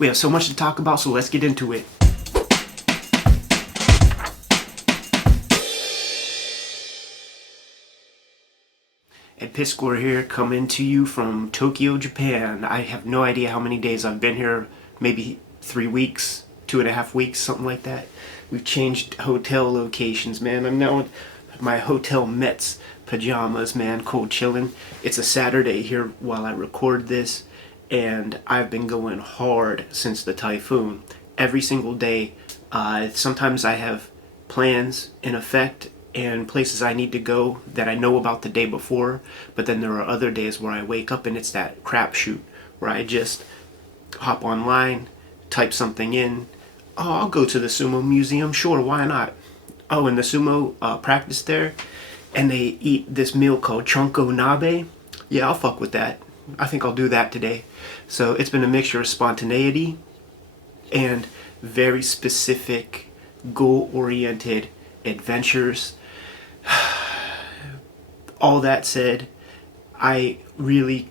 We have so much to talk about, so let's get into it. Ed Piscor here, coming to you from Tokyo, Japan. I have no idea how many days I've been here, maybe 3 weeks, 2.5 weeks, something like that. We've changed hotel locations, man. I'm now in my Hotel Mets pajamas, man, cold chilling. It's a Saturday here while I record this, and I've been going hard since the typhoon. Every single day. Sometimes I have plans in effect and places I need to go that I know about the day before, but then there are other days where I wake up and it's that crapshoot where I just hop online, type something in. Oh, I'll go to the sumo museum, sure, why not? Oh, and the sumo practice there, and they eat this meal called chonko nabe. Yeah, I'll fuck with that. I think I'll do that today. So it's been a mixture of spontaneity and very specific, goal-oriented adventures. All that said, I really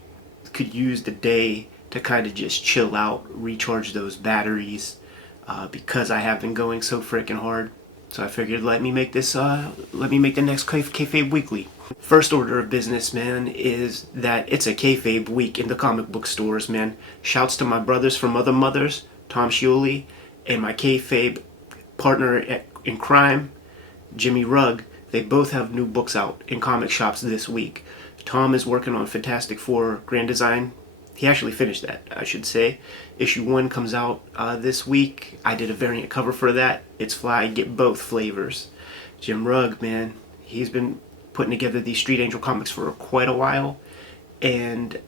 could use the day to kind of just chill out, recharge those batteries, because I have been going so freaking hard. So I figured let me make the next Kayfabe weekly. First order of business, man, is that it's a Kayfabe week in the comic book stores, man. Shouts to my brothers from Other Mothers, Tom Scioli, and my Kayfabe partner in crime, Jimmy Rugg. They both have new books out in comic shops this week. Tom is working on Fantastic Four Grand Design. He actually finished that, I should say. Issue 1 comes out this week. I did a variant cover for that. It's fly, get both flavors. Jim Rugg, man, he's been putting together these Street Angel comics for quite a while. And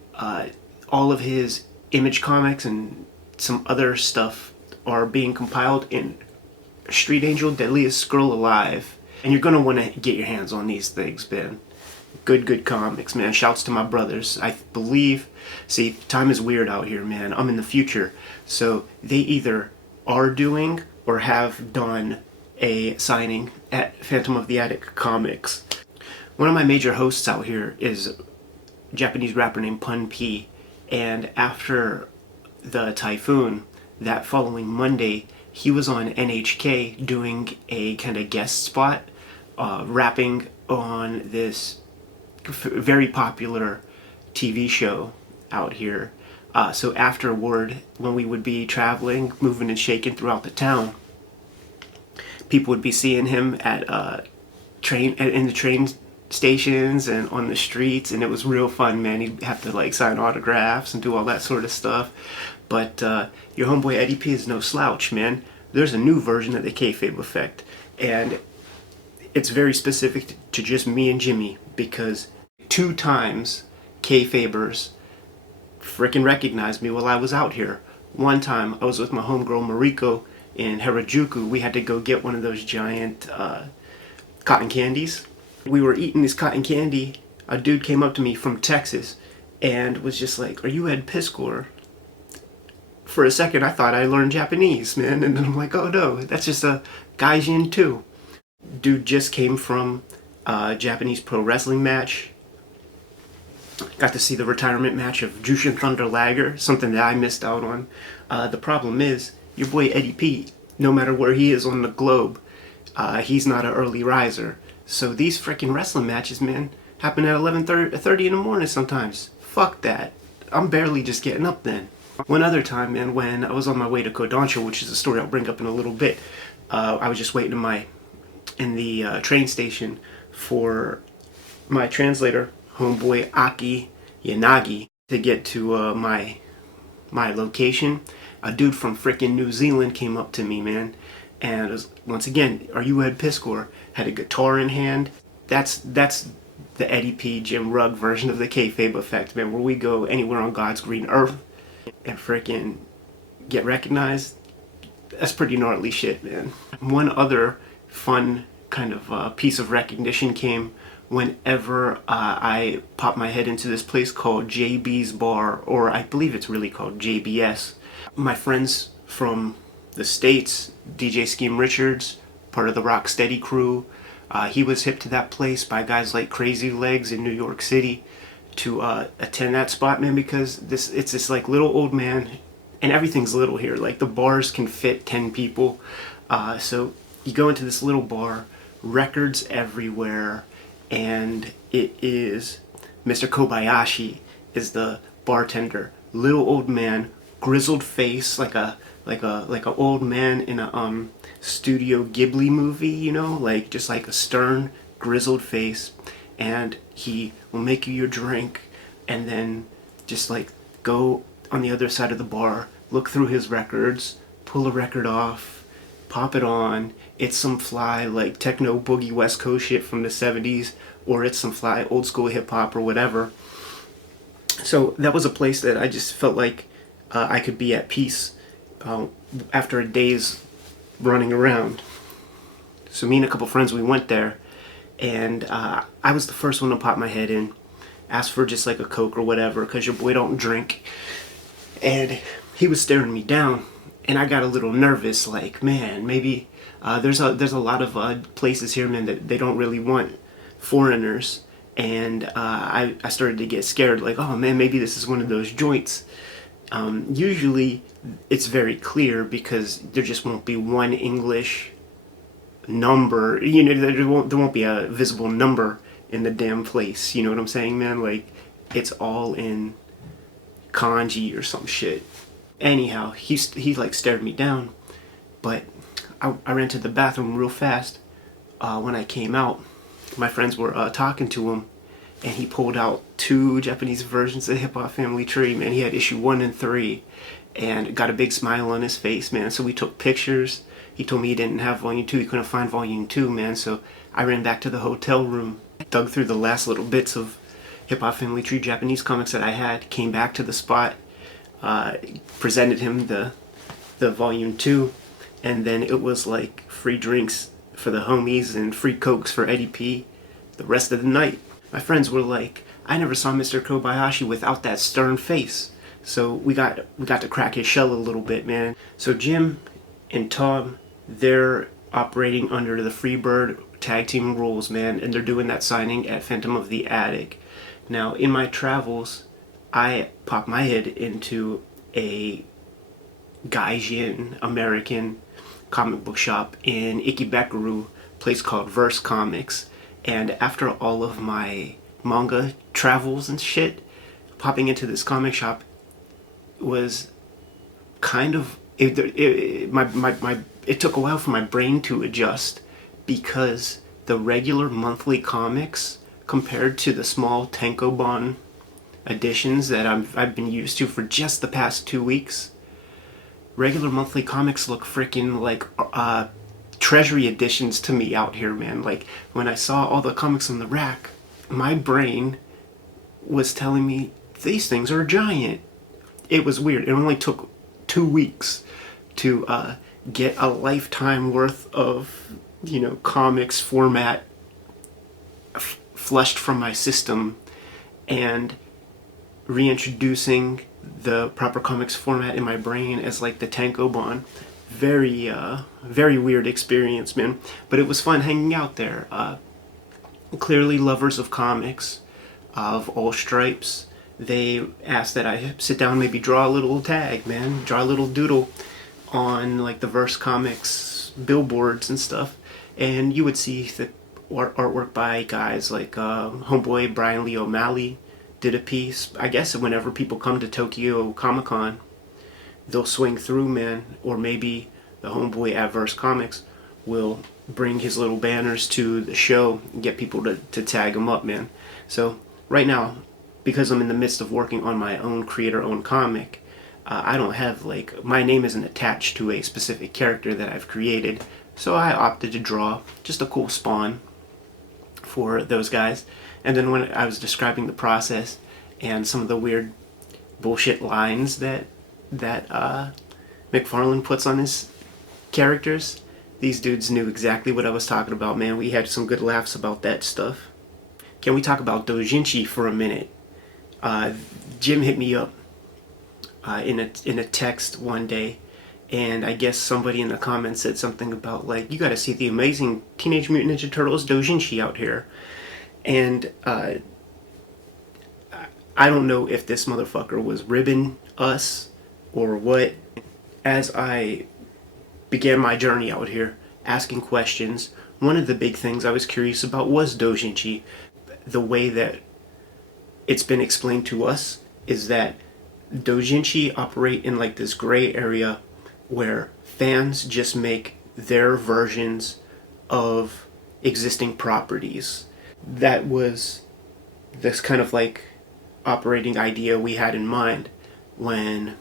all of his Image comics and some other stuff are being compiled in Street Angel Deadliest Girl Alive. And you're going to want to get your hands on these things, man. Good comics, man. Shouts to my brothers. I believe, see, time is weird out here, man. I'm in the future. So they either are doing or have done a signing at Phantom of the Attic Comics. One of my major hosts out here is a Japanese rapper named Pun P. And after the typhoon, that following Monday, he was on NHK doing a kind of guest spot, rapping on this very popular TV show out here. So afterward, when we would be traveling, moving and shaking throughout the town, people would be seeing him at in the train stations and on the streets, and it was real fun, man. He'd have to like sign autographs and do all that sort of stuff. But your homeboy Eddie P is no slouch, man. There's a new version of the Kayfabe effect, and it's very specific to just me and Jimmy, because 2 times Kayfabers frickin' recognized me while I was out here. One time I was with my homegirl Mariko in Harajuku. We had to go get one of those giant cotton candies. We were eating this cotton candy. A dude came up to me from Texas and was just like, "Are you Ed Piscor?" For a second I thought I learned Japanese, man, and then I'm like, oh no, that's just a gaijin too. Dude just came from a Japanese pro wrestling match. Got to see the retirement match of Jushin Thunder Liger, something that I missed out on. The problem is, your boy Eddie P, no matter where he is on the globe, he's not an early riser. So these freaking wrestling matches, man, happen at 11:30 in the morning sometimes. Fuck that. I'm barely just getting up then. One other time, man, when I was on my way to Kodansha, which is a story I'll bring up in a little bit, I was just waiting in the train station for my translator, homeboy Aki Yanagi, to get to my location. A dude from frickin' New Zealand came up to me, man, and was, once again, "Are you Ed Piscor?" Had a guitar in hand. That's the Eddie P. Jim Rugg version of the Kayfabe effect, man, where we go anywhere on God's green earth and frickin' get recognized. That's pretty gnarly shit, man. One other fun kind of piece of recognition came whenever I popped my head into this place called JB's Bar, or I believe it's really called JBS. My friends from the States, DJ Scheme Richards, part of the Rocksteady crew, he was hip to that place by guys like Crazy Legs in New York City to attend that spot, man, because it's this like little old man and everything's little here. Like the bars can fit 10 people. So you go into this little bar, records everywhere, and it is Mr. Kobayashi is the bartender. Little old man, grizzled face, like a old man in a Studio Ghibli movie, you know, like just like a stern, grizzled face, and he will make you your drink, and then just like go on the other side of the bar, look through his records, pull a record off, pop it on. It's some fly like techno boogie West Coast shit from the 70s, or it's some fly old school hip hop or whatever. So that was a place that I just felt like I could be at peace after a day's running around. So me and a couple friends, we went there, and I was the first one to pop my head in, ask for just like a Coke or whatever, because your boy don't drink. And he was staring me down, and I got a little nervous, like, man, maybe there's a lot of places here, man, that they don't really want foreigners. And I started to get scared, like, oh man, maybe this is one of those joints. Usually it's very clear because there just won't be one English number, you know, there won't be a visible number in the damn place, you know what I'm saying, man? Like, it's all in kanji or some shit. Anyhow, he like stared me down, but I ran to the bathroom real fast. When I came out, my friends were talking to him, and he pulled out 2 Japanese versions of Hip Hop Family Tree, man. He had issue 1 and 3, and got a big smile on his face, man. So we took pictures. He told me he didn't have volume 2, he couldn't find volume 2, man. So I ran back to the hotel room, dug through the last little bits of Hip Hop Family Tree Japanese comics that I had, came back to the spot, presented him the volume 2, and then it was like free drinks for the homies and free Cokes for Eddie P the rest of the night. My friends were like, I never saw Mr. Kobayashi without that stern face. So we got to crack his shell a little bit, man. So Jim and Tom, they're operating under the Freebird tag team rules, man, and they're doing that signing at Phantom of the Attic. Now, in my travels, I popped my head into a Gaijin American comic book shop in Ikebukuro, a place called Verse Comics. And after all of my manga travels and shit, popping into this comic shop was kind of it took a while for my brain to adjust, because the regular monthly comics compared to the small tankobon editions that I've been used to for just the past 2 weeks, regular monthly comics look freaking like treasury editions to me out here, man. Like, when I saw all the comics on the rack, my brain was telling me these things are giant. It was weird. It only took 2 weeks to get a lifetime worth of, you know, comics format flushed from my system, and reintroducing the proper comics format in my brain as like the tankobon. Very weird experience, man. But it was fun hanging out there. Clearly lovers of comics of all stripes. They asked that I sit down, maybe draw a little tag, man. Draw a little doodle on like the Verse Comics billboards and stuff. And you would see the artwork by guys like homeboy Brian Lee O'Malley did a piece. I guess whenever people come to Tokyo Comic Con, they'll swing through, man. Or maybe the homeboy at Verse Comics will bring his little banners to the show and get people to tag him up, man. So right now, because I'm in the midst of working on my own creator-owned comic, I don't have, like, my name isn't attached to a specific character that I've created, so I opted to draw just a cool spawn for those guys. And then when I was describing the process and some of the weird bullshit lines that McFarlane puts on his characters, these dudes knew exactly what I was talking about, man. We had some good laughs about that stuff. Can we talk about Dojinshi for a minute? Jim hit me up in a text one day, and I guess somebody in the comments said something about, like, you gotta see the amazing Teenage Mutant Ninja Turtles Dojinshi out here. And I don't know if this motherfucker was ribbing us or what. As I began my journey out here, asking questions, one of the big things I was curious about was Dojinshi. The way that it's been explained to us is that Dojinshi operate in like this gray area where fans just make their versions of existing properties. That was this kind of like operating idea we had in mind when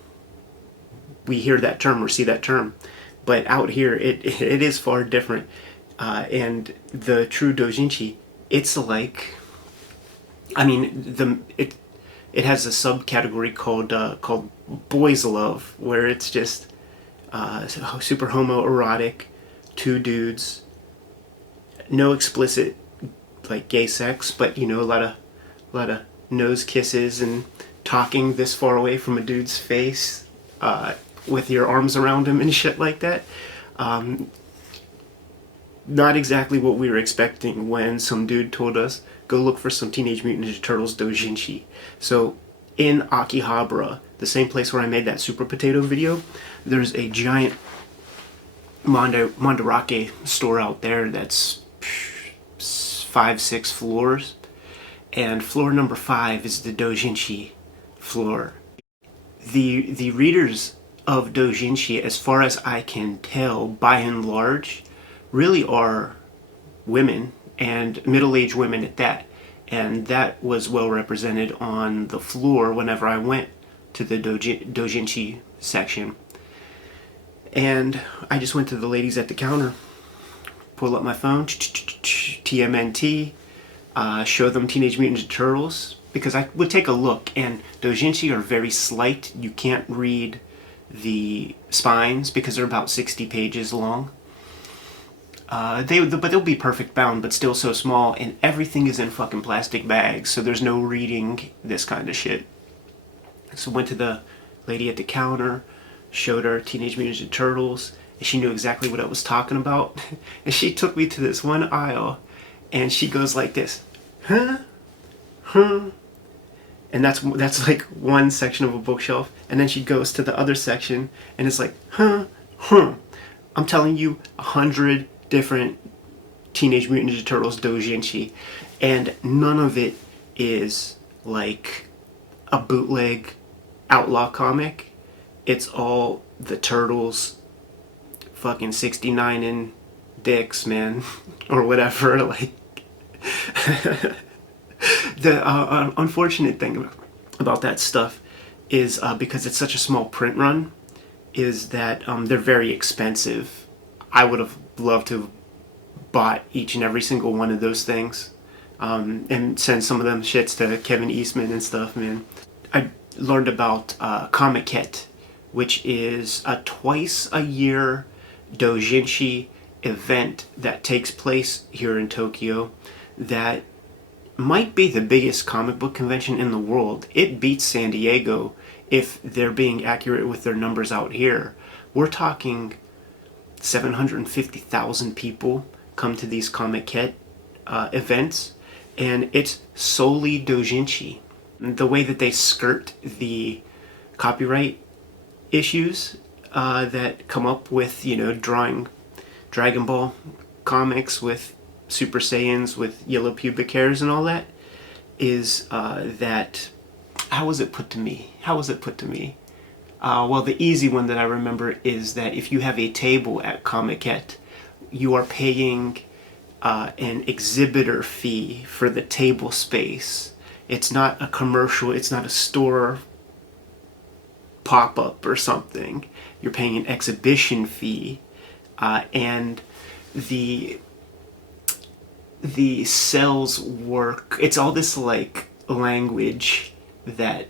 we hear that term or see that term. But out here, it is far different. And the true Dojinshi, it's like, I mean, it has a subcategory called boys love, where it's just super homoerotic, two dudes, no explicit like gay sex, but you know, a lot of nose kisses and talking this far away from a dude's face, with your arms around him and shit like that. Not exactly what we were expecting when some dude told us, go look for some Teenage Mutant Ninja Turtles Dojinshi. So in Akihabara, the same place where I made that Super Potato video, there's a giant Mandarake store out there that's 5-6 floors, and floor number 5 is the Doujinshi Floor. The readers of Dojinshi, as far as I can tell, by and large, really are women, and middle-aged women at that. And that was well represented on the floor whenever I went to the Dojinshi section. And I just went to the ladies at the counter, pull up my phone, TMNT, show them Teenage Mutant Ninja Turtles, because I would take a look, and Dojinshi are very slight. You can't read the spines because they're about 60 pages long. But they'll be perfect bound, but still so small, and everything is in fucking plastic bags, so there's no reading this kind of shit. So went to the lady at the counter, showed her Teenage Mutant Ninja Turtles, and she knew exactly what I was talking about. And she took me to this one aisle, and she goes like this, huh? And that's like one section of a bookshelf, and then she goes to the other section, and it's like, I'm telling you, 100 different Teenage Mutant Ninja Turtles Dojinshi, and none of it is like a bootleg outlaw comic. It's all the Turtles fucking 69 in dicks, man, or whatever. Like the unfortunate thing about that stuff is because it's such a small print run, is that they're very expensive. I would have loved to have bought each and every single one of those things, and send some of them shits to Kevin Eastman and stuff, man. I learned about Comiket, which is a twice-a-year Dojinshi event that takes place here in Tokyo that might be the biggest comic book convention in the world. It beats San Diego if they're being accurate with their numbers out here. We're talking 750,000 people come to these Comiket events, and it's solely Dojinshi. The way that they skirt the copyright issues that come up with, you know, drawing Dragon Ball comics with Super Saiyans with yellow pubic hairs and all that, is that, how was it put to me? Well, the easy one that I remember is that if you have a table at Comiket, you are paying an exhibitor fee for the table space. It's not a commercial, it's not a store pop-up or something. You're paying an exhibition fee, and the sales work, it's all this like language that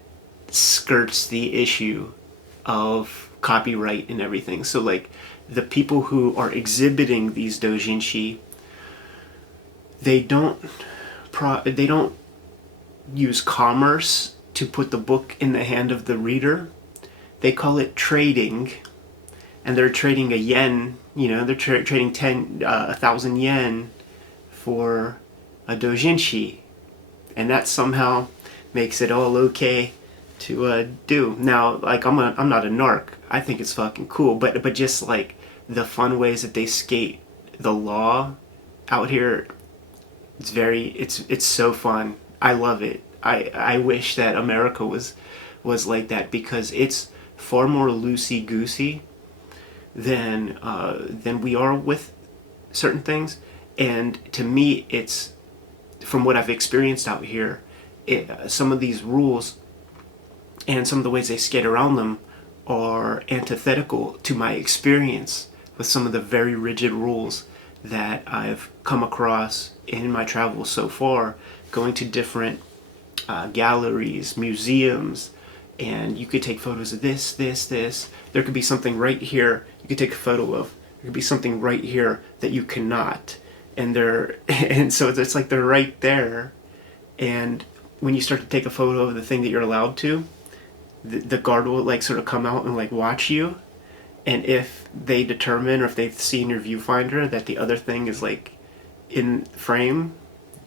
skirts the issue of copyright and everything. So like the people who are exhibiting these Dojinshi, they don't use commerce to put the book in the hand of the reader. They call it trading, and they're trading a yen, you know, they're trading 1,000 yen for a Dojinshi, and that somehow makes it all okay do. Now, like I'm not a narc. I think it's fucking cool, but just like the fun ways that they skate the law out here, it's so fun. I love it. I wish that America was like that, because it's far more loosey goosey than we are with certain things. And to me, it's, from what I've experienced out here, some of these rules and some of the ways they skate around them are antithetical to my experience with some of the very rigid rules that I've come across in my travels so far, going to different galleries, museums, and you could take photos of this. There could be something right here you could take a photo of. There could be something right here that you cannot. And so it's like they're right there. And when you start to take a photo of the thing that you're allowed to, the guard will like sort of come out and like watch you. And if they determine, or if they've seen your viewfinder, that the other thing is like in frame,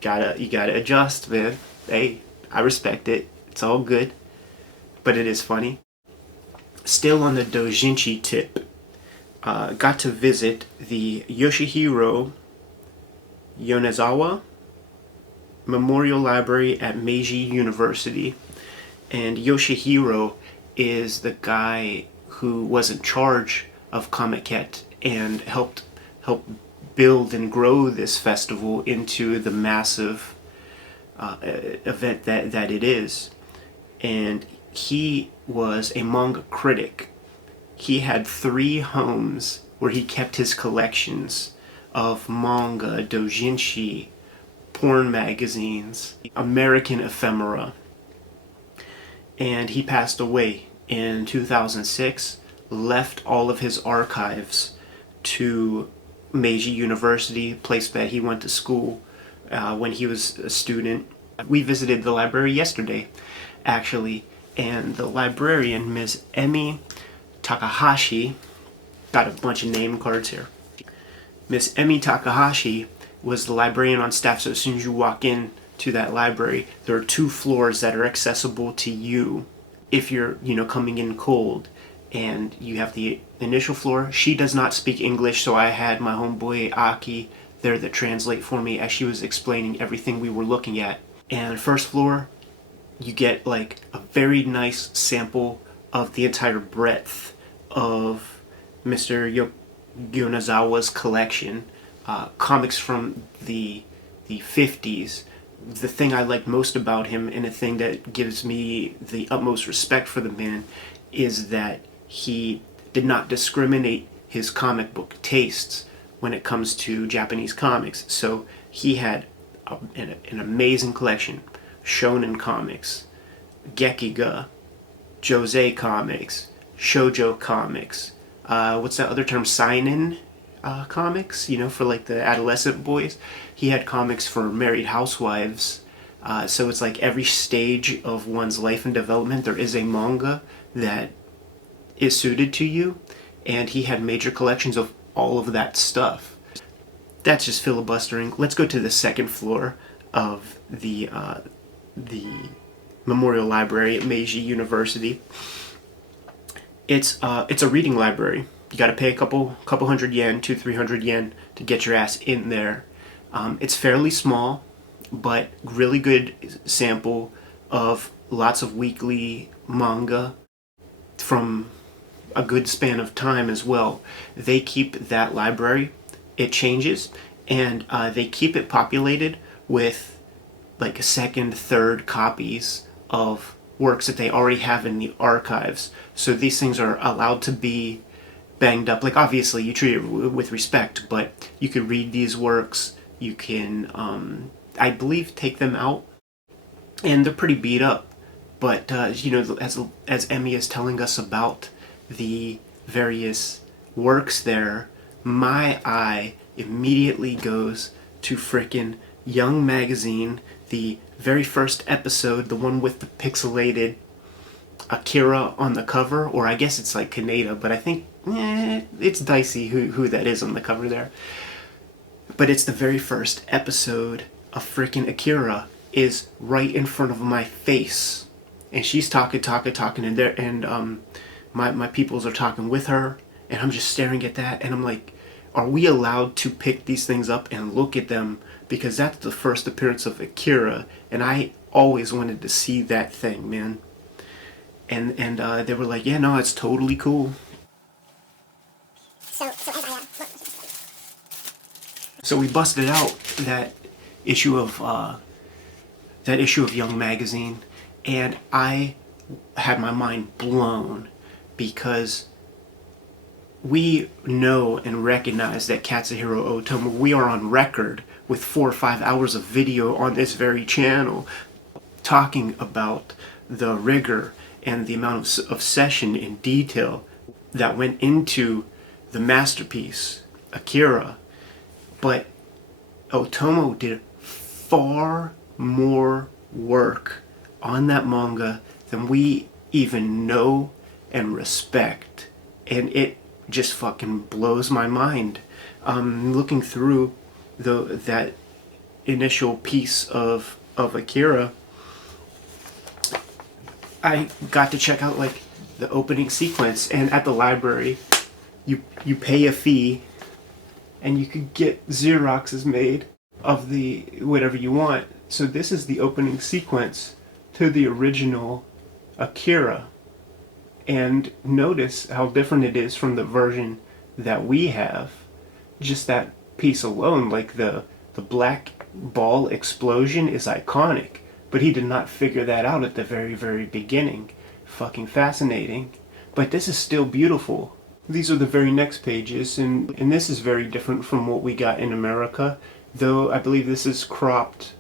you gotta adjust, man. Hey, I respect it. It's all good. But it is funny. Still on the Dojinshi tip, got to visit the Yoshihiro Yonezawa Memorial Library at Meiji University. And Yoshihiro is the guy who was in charge of Comiket and helped build and grow this festival into the massive event that it is. And he was a manga critic. He had 3 homes where he kept his collections of manga, doujinshi, porn magazines, American ephemera. And he passed away in 2006, left all of his archives to Meiji University, place that he went to school when he was a student. We visited the library yesterday, actually, and the librarian, Ms. Emi Takahashi, got a bunch of name cards here. Miss Emi Takahashi was the librarian on staff, so as soon as you walk in to that library, there are 2 floors that are accessible to you if you're, coming in cold. And you have the initial floor. She does not speak English, so I had my homeboy Aki there that translate for me as she was explaining everything we were looking at. And first floor, you get like a very nice sample of the entire breadth of Mr. Yonezawa's collection. Comics from the 50s. The thing I like most about him, and the thing that gives me the utmost respect for the man, is that he did not discriminate his comic book tastes when it comes to Japanese comics. So he had an amazing collection. Shonen comics, Gekiga, Josei comics, Shoujo comics, what's that other term, seinen comics, for like the adolescent boys. He had comics for married housewives. So it's like every stage of one's life and development, there is a manga that is suited to you. And he had major collections of all of that stuff. That's just filibustering. Let's go to the second floor of the Memorial Library at Meiji University. It's a reading library. You got to pay a couple hundred yen, 200-300 yen to get your ass in there. It's fairly small, but really good sample of lots of weekly manga from a good span of time as well. They keep that library. It changes, and they keep it populated with like second, third copies of works that they already have in the archives. So these things are allowed to be banged up. Like, obviously you treat it with respect, but you could read these works. You can, I believe, take them out, and they're pretty beat up. But as Emmy is telling us about the various works there, my eye immediately goes to frickin' Young Magazine, the very first episode, the one with the pixelated Akira on the cover, or I guess it's like Kaneda, but I think it's dicey who that is on the cover there. But it's the very first episode of frickin' Akira is right in front of my face. and she's talking, and my peoples are talking with her, and I'm just staring at that, and I'm like, are we allowed to pick these things up and look at them? Because that's the first appearance of Akira, and I always wanted to see that thing, man. And they were like, yeah, no, it's totally cool. So we busted out that issue of Young Magazine, and I had my mind blown because we know and recognize that Katsuhiro Otomo, we are on record with 4 or 5 hours of video on this very channel talking about the rigor and the amount of obsession and detail that went into the masterpiece, Akira. But Otomo did far more work on that manga than we even know and respect. And it just fucking blows my mind. Looking through that initial piece of Akira, I got to check out like the opening sequence, and at the library you pay a fee and you could get Xeroxes made of the whatever you want. So this is the opening sequence to the original Akira. And notice how different it is from the version that we have. Just that piece alone, like the black ball explosion is iconic. But he did not figure that out at the very, very beginning. Fucking fascinating. But this is still beautiful. These are the very next pages, and this is very different from what we got in America. Though I believe this is cropped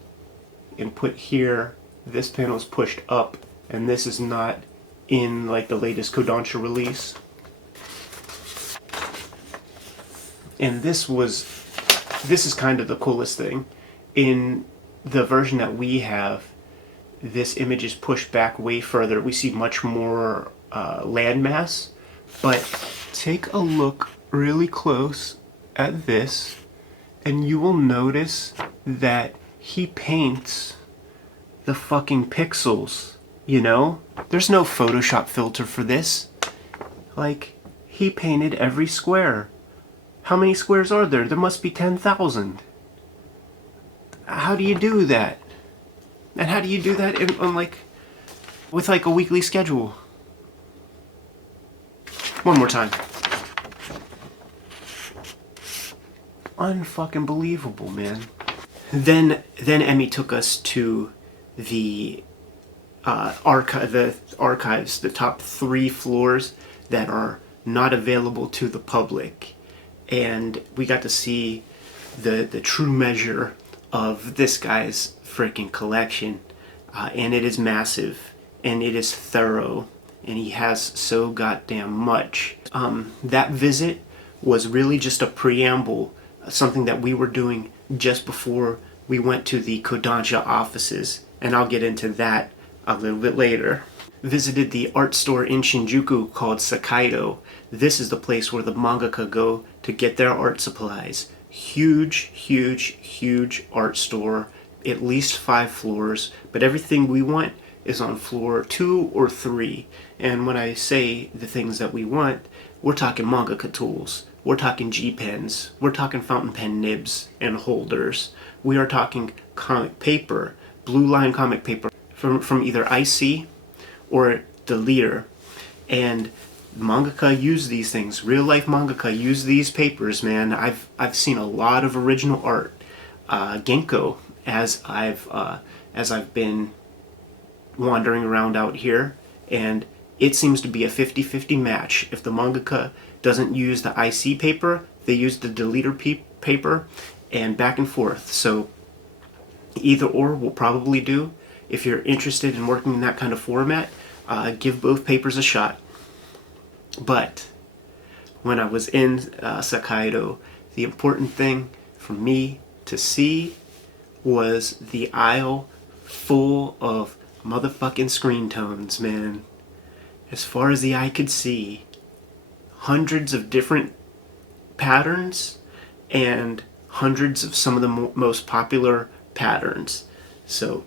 and put here. This panel is pushed up, and this is not in like the latest Kodansha release. And this is kind of the coolest thing. In the version that we have, this image is pushed back way further. We see much more landmass, but take a look really close at this, and you will notice that he paints the fucking pixels. You know, there's no Photoshop filter for this. Like, he painted every square. How many squares are there? There must be 10,000. How do you do that? And how do you do that with like a weekly schedule? One more time. Unfucking believable, man. Then Emmy took us to the archives, the top 3 floors that are not available to the public, and we got to see the true measure of this guy's freaking collection, and it is massive, and it is thorough, and he has so goddamn much. That visit was really just a preamble, something that we were doing just before we went to the Kodansha offices, and I'll get into that a little bit later. Visited the art store in Shinjuku called Sakaido. This is the place where the mangaka go to get their art supplies. Huge, huge, huge art store. At least 5 floors. But everything we want is on floor 2 or 3. And when I say the things that we want, we're talking mangaka tools. We're talking G-pens. We're talking fountain pen nibs and holders. We are talking comic paper. Blue line comic paper. From either IC or the leader. And mangaka use these things. Real life mangaka use these papers, man. I've seen a lot of original art. Genko, as I've been wandering around out here, and it seems to be a 50-50 match. If the mangaka doesn't use the IC paper, they use the deleter paper, and back and forth. So either or will probably do. If you're interested in working in that kind of format, give both papers a shot. But when I was in Sakaido, the important thing for me to see was the aisle full of motherfucking screen tones, man. As far as the eye could see, hundreds of different patterns and hundreds of some of the most popular patterns. So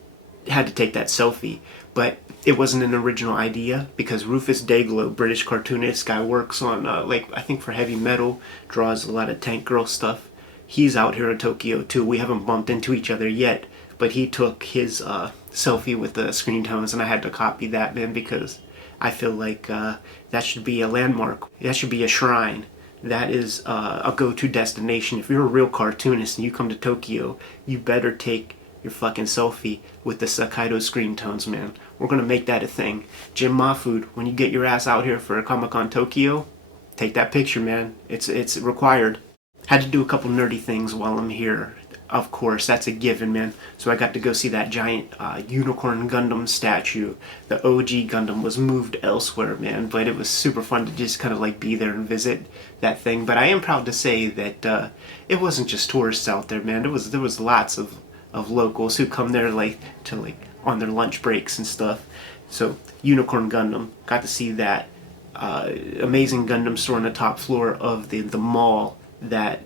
had to take that selfie. but it wasn't an original idea because Rufus Dayglow, British cartoonist guy, works on like I think for heavy metal, draws a lot of Tank Girl stuff. He's out here in Tokyo too. We haven't bumped into each other yet, but he took his selfie with the screen tones, and I had to copy that, man, because I feel like that should be a landmark. That should be a shrine. That is a go-to destination. If you're a real cartoonist and you come to Tokyo, you better take your fucking selfie with the Sakaido screen tones, man. We're gonna make that a thing. Jim Mahfood, when you get your ass out here for Comic-Con Tokyo, take that picture, man. It's required. Had to do a couple nerdy things while I'm here. Of course, that's a given, man. So I got to go see that giant unicorn Gundam statue. The OG Gundam was moved elsewhere, man, but it was super fun to just kind of like be there and visit that thing. But I am proud to say that it wasn't just tourists out there, man. There was lots of locals who come there like on their lunch breaks and stuff. So Unicorn Gundam, got to see that amazing Gundam store on the top floor of the mall that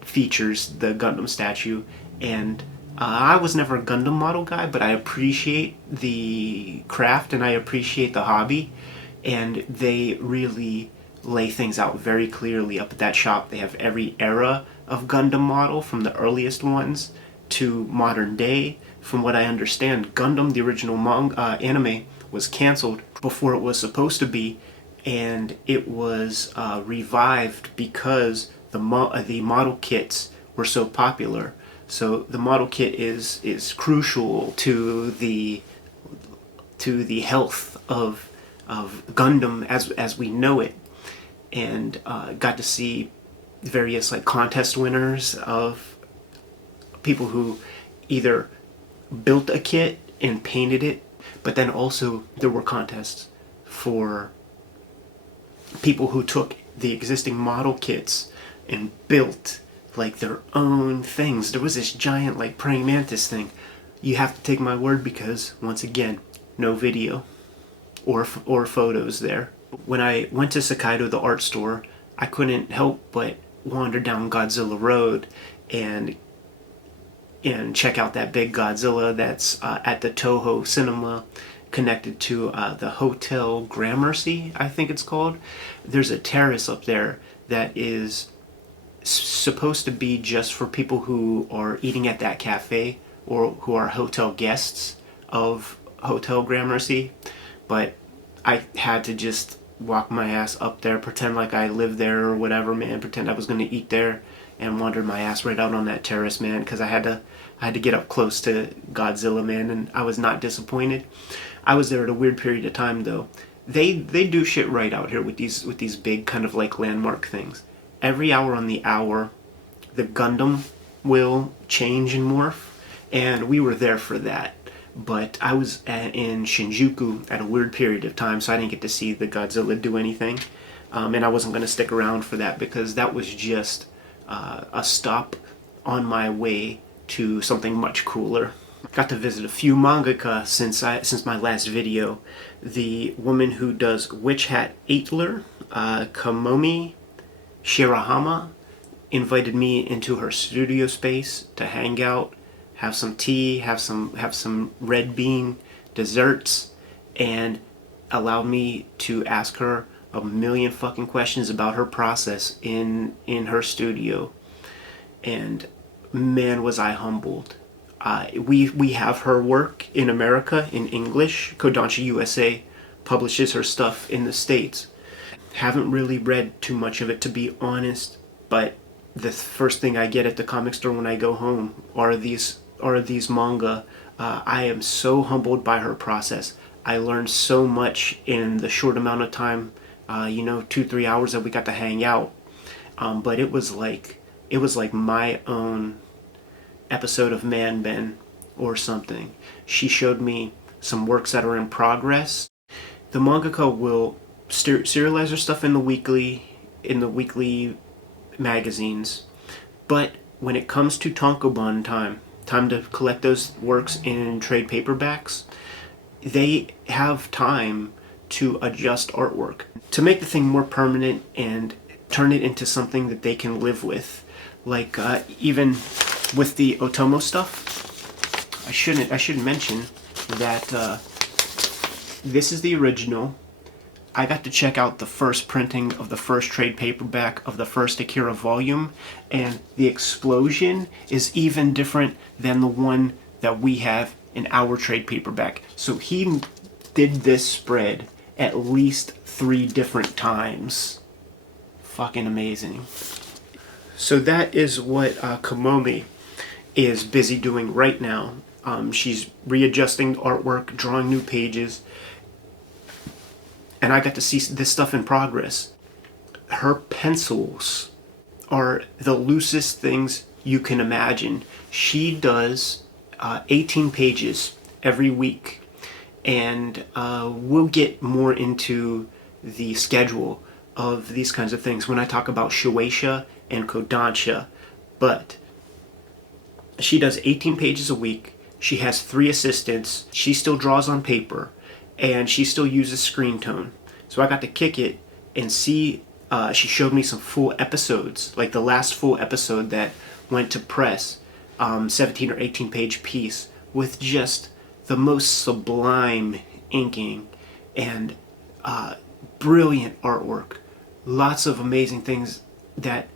features the Gundam statue. And I was never a Gundam model guy, but I appreciate the craft and I appreciate the hobby, and they really lay things out very clearly up at that shop. They have every era of Gundam model, from the earliest ones to modern day. From what I understand, Gundam, the original anime, was canceled before it was supposed to be, and it was revived because the model kits were so popular. So the model kit is crucial to the health of Gundam as we know it, and got to see various like contest winners of people who either built a kit and painted it, but then also there were contests for people who took the existing model kits and built like their own things. There was this giant like praying mantis thing. You have to take my word, because once again, no video or photos there. When I went to Sakaido, the art store, I couldn't help but wander down Godzilla Road and check out that big Godzilla that's at the Toho Cinema, connected to the Hotel Gramercy, I think it's called. There's a terrace up there that is supposed to be just for people who are eating at that cafe or who are hotel guests of Hotel Gramercy. But I had to just walk my ass up there, pretend like I lived there or whatever, man, pretend I was going to eat there, and wandered my ass right out on that terrace, man, because I had to get up close to Godzilla, man, and I was not disappointed. I was there at a weird period of time, though. They do shit right out here with these big kind of like landmark things. Every hour on the hour, the Gundam will change and morph, and we were there for that. But I was in Shinjuku at a weird period of time, so I didn't get to see the Godzilla do anything. And I wasn't going to stick around for that, because that was just a stop on my way to something much cooler. Got to visit a few mangaka since my last video. The woman who does Witch Hat Eitler, Kamomi Shirahama, invited me into her studio space to hang out, have some tea, have some red bean desserts, and allowed me to ask her a million fucking questions about her process in her studio. And man, was I humbled. We have her work in America in English. Kodansha USA publishes her stuff in the States. Haven't really read too much of it, to be honest, but the first thing I get at the comic store when I go home are these manga. I am so humbled by her process. I learned so much in the short amount of time, 2-3 hours that we got to hang out. But it was like my own episode of Man Ben or something. She showed me some works that are in progress. The mangaka will serialize her stuff in the weekly magazines, but when it comes to tankobon time to collect those works in trade paperbacks, they have time to adjust artwork to make the thing more permanent and turn it into something that they can live with. Like even with the Otomo stuff, I shouldn't mention that This is the original. I got to check out the first printing of the first trade paperback of the first Akira volume, and the explosion is even different than the one that we have in our trade paperback. So he did this spread at least 3 different times. Fucking amazing. So that is what Komomi is busy doing right now. She's readjusting the artwork, drawing new pages, and I got to see this stuff in progress. Her pencils are the loosest things you can imagine. She does 18 pages every week, and we'll get more into the schedule of these kinds of things when I talk about Shueisha and Kodansha, but she does 18 pages a week. She has 3 assistants. She still draws on paper, and she still uses screen tone. So I got to kick it and see, she showed me some full episodes, like the last full episode that went to press, 17 or 18 page piece with just the most sublime inking and brilliant artwork. Lots of amazing things that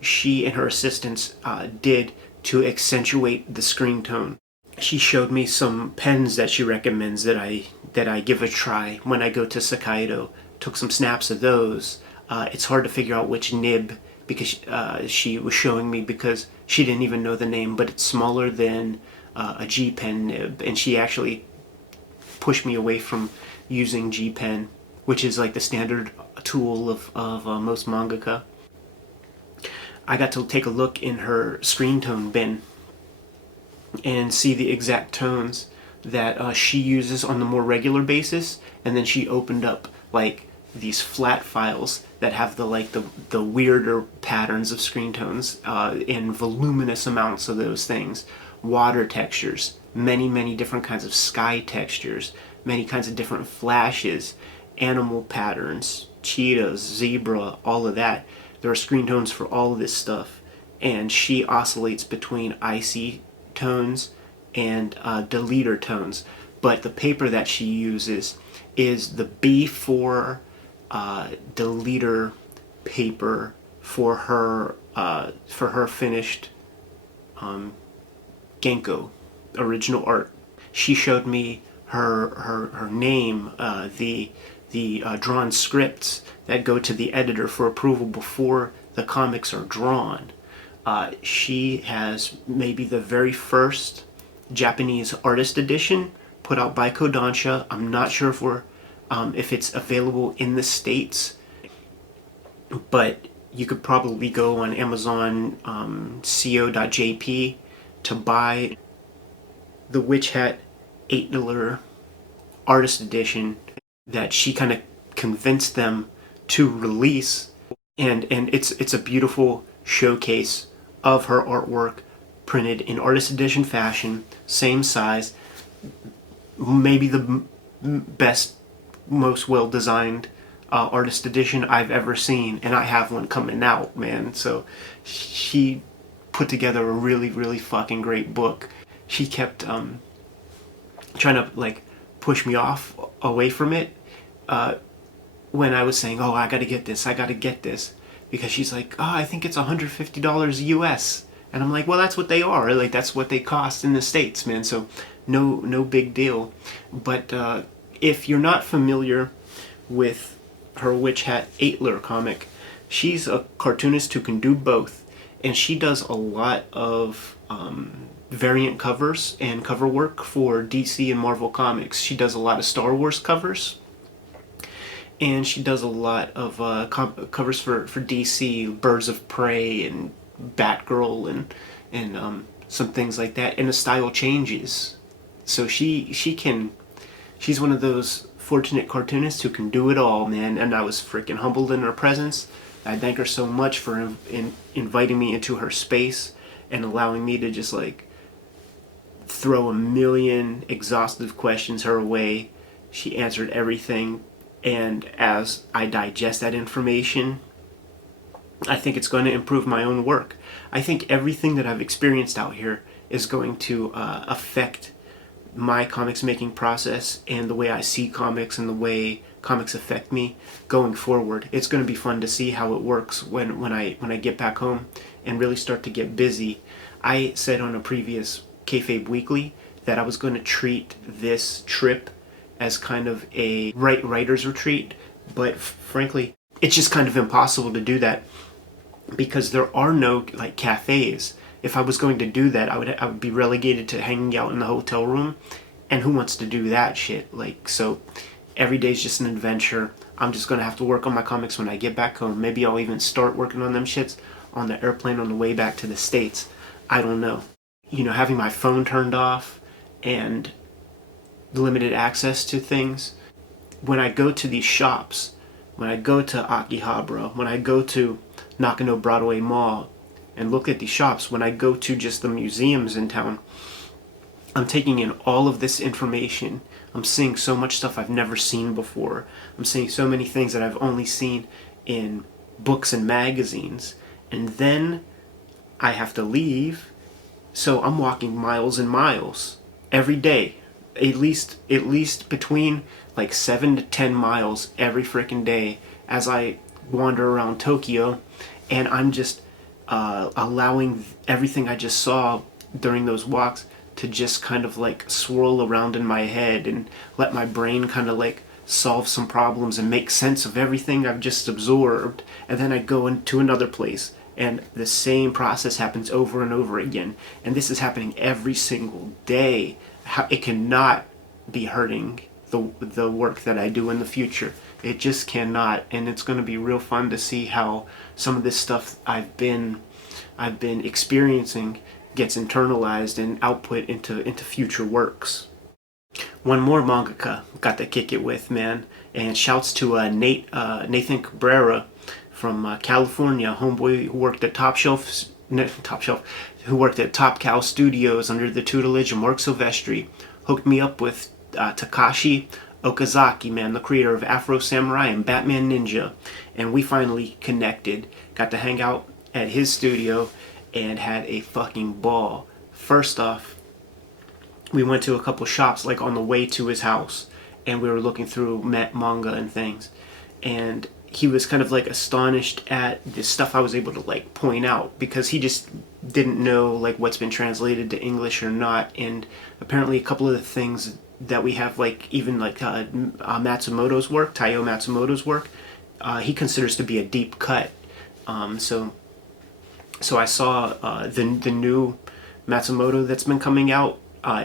she and her assistants did to accentuate the screen tone. She showed me some pens that she recommends that I give a try when I go to Sakaido. Took some snaps of those. It's hard to figure out which nib because she was showing me because she didn't even know the name, but it's smaller than a G pen nib, and she actually pushed me away from using G pen, which is like the standard tool of most mangaka. I got to take a look in her screen tone bin and see the exact tones that she uses on the more regular basis, and then she opened up like these flat files that have the weirder patterns of screen tones in voluminous amounts of those things. Water textures, many different kinds of sky textures, many kinds of different flashes, animal patterns, cheetahs, zebra, all of that. There are screen tones for all of this stuff, and she oscillates between icy tones and deleter tones. But the paper that she uses is the B4 deleter paper for her finished Genko original art. She showed me her name, the drawn scripts that go to the editor for approval before the comics are drawn. She has maybe the very first Japanese artist edition put out by Kodansha. I'm not sure if it's available in the States, but you could probably go on Amazon co.jp to buy the Witch Hat $8 artist edition that she kind of convinced them to release, and it's a beautiful showcase of her artwork printed in artist edition fashion, same size, maybe the best, most well designed artist edition I've ever seen, and I have one coming out, man. So she put together a really fucking great book. She kept trying to like push me off away from it when I was saying, oh, I gotta get this, because she's like, oh, I think it's $150 US, and I'm like, well, that's what they are, like that's what they cost in the States, man, so no big deal. But if you're not familiar with her Witch Hat 8-lure comic, she's a cartoonist who can do both, and she does a lot of variant covers and cover work for DC and Marvel Comics. She does a lot of Star Wars covers, and she does a lot of covers for DC, Birds of Prey and Batgirl and some things like that, and the style changes. So she's one of those fortunate cartoonists who can do it all, man, and I was freaking humbled in her presence. I thank her so much for inviting me into her space and allowing me to just like throw a million exhaustive questions her way. She answered everything, and as I digest that information, I think it's going to improve my own work. I think everything that I've experienced out here is going to affect my comics making process and the way I see comics and the way comics affect me going forward. It's going to be fun to see how it works when I get back home and really start to get busy. I said on a previous Kayfabe Weekly that I was going to treat this trip as kind of a writer's retreat, but frankly, it's just kind of impossible to do that because there are no like cafes. If I was going to do that, I would be relegated to hanging out in the hotel room, and who wants to do that shit? Like, so every day's just an adventure. I'm just gonna have to work on my comics when I get back home. Maybe I'll even start working on them shits on the airplane on the way back to the States. I don't know. You know, having my phone turned off and limited access to things. When I go to these shops, when I go to Akihabara, when I go to Nakano Broadway Mall and look at these shops, when I go to just the museums in town, I'm taking in all of this information. I'm seeing so much stuff I've never seen before. I'm seeing so many things that I've only seen in books and magazines. And then I have to leave, so I'm walking miles and miles every day. At least between like 7 to 10 miles every freaking day as I wander around Tokyo, and I'm just allowing everything I just saw during those walks to just kind of like swirl around in my head and let my brain kind of like solve some problems and make sense of everything I've just absorbed. And then I go into another place and the same process happens over and over again. And this is happening every single day. It cannot be hurting the work that I do in the future. It just cannot. And it's going to be real fun to see how some of this stuff I've been experiencing gets internalized and output into future works. One more mangaka got to kick it with, man, and shouts to Nathan Cabrera from California, homeboy who worked at who worked at Top Cow Studios under the tutelage of Mark Silvestri, hooked me up with Takashi Okazaki, man, the creator of Afro Samurai and Batman Ninja, and we finally connected. Got to hang out at his studio and had a fucking ball. First off, we went to a couple shops like on the way to his house, and we were looking through manga and things, and he was kind of like astonished at the stuff I was able to like point out, because he just didn't know like what's been translated to English or not. And apparently a couple of the things that we have, like even like Matsumoto's work, Taiyo Matsumoto's work, he considers to be a deep cut. So I saw the new Matsumoto that's been coming out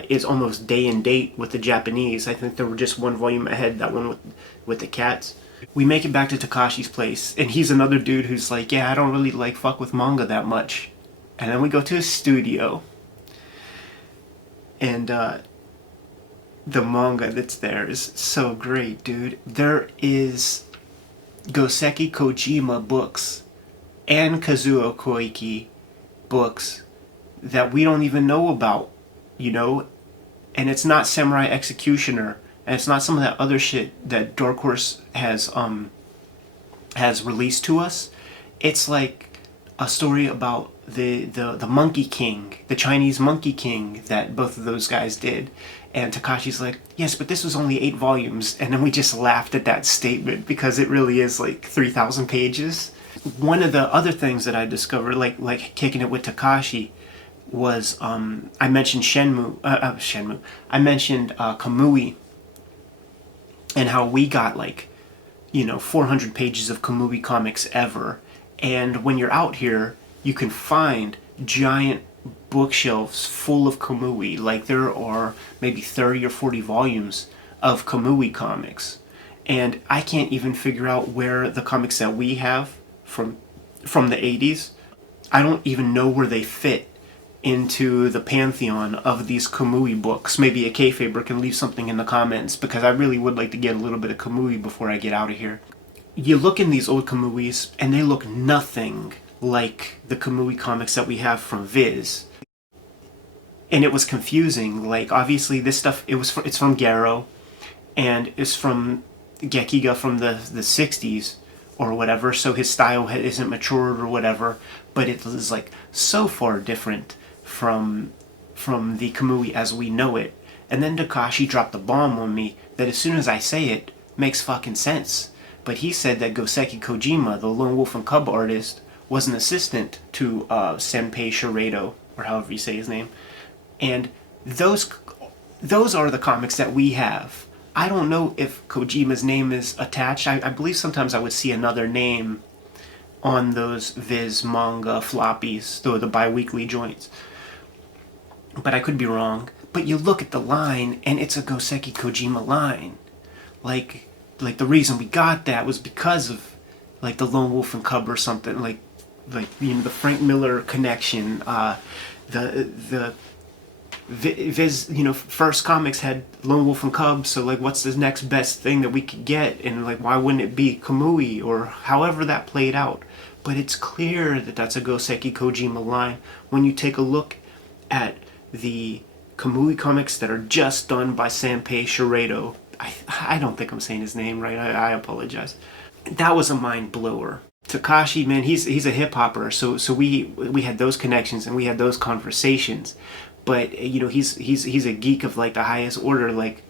is almost day and date with the Japanese. I think they were just one volume ahead, that one with the cats. We make it back to Takashi's place, and he's another dude who's like, yeah, I don't really like fuck with manga that much. And then we go to his studio, and the manga that's there is so great, dude. There is Goseki Kojima books and Kazuo Koike books that we don't even know about, you know? And it's not Samurai Executioner, and it's not some of that other shit that Dark Horse has released to us. It's like a story about the Monkey King, the Chinese Monkey King that both of those guys did. And Takashi's like, yes, but this was only 8 volumes. And then we just laughed at that statement because it really is like 3,000 pages. One of the other things that I discovered, like kicking it with Takashi, was I mentioned Shenmue. I mentioned Kamui, and how we got like, 400 pages of Kamui comics ever. And when you're out here, you can find giant bookshelves full of Kamui. Like there are maybe 30 or 40 volumes of Kamui comics. And I can't even figure out where the comics that we have from the 80s, I don't even know where they fit into the pantheon of these Kamui books. Maybe a Kayfaber can leave something in the comments, because I really would like to get a little bit of Kamui before I get out of here. You look in these old Kamuis, and they look nothing like the Kamui comics that we have from Viz. And it was confusing. Like, obviously this stuff, it's from Garo, and it's from Gekiga from the 60s or whatever, so his style isn't matured or whatever, but it is like so far different from the Kamui as we know it, And then Takashi dropped the bomb on me that as soon as I say it, makes fucking sense. But he said that Goseki Kojima, the Lone Wolf and Cub artist, was an assistant to Senpei Shiredo, or however you say his name. And those are the comics that we have. I don't know if Kojima's name is attached. I believe sometimes I would see another name on those Viz manga floppies, the bi-weekly joints. But I could be wrong. But you look at the line, and it's a Goseki Kojima line. Like the reason we got that was because of like the Lone Wolf and Cub or something. Like you know, the Frank Miller connection. The Viz, you know, First Comics had Lone Wolf and Cub, so like what's the next best thing that we could get? And like why wouldn't it be Kamui or however that played out? But it's clear that that's a Goseki Kojima line when you take a look at the Kamui comics that are just done by Senpei Shiredo. I don't think I'm saying his name right. I apologize. That was a mind blower. Takashi, man, he's a hip hopper. So we had those connections and we had those conversations. But you know, he's a geek of like the highest order. Like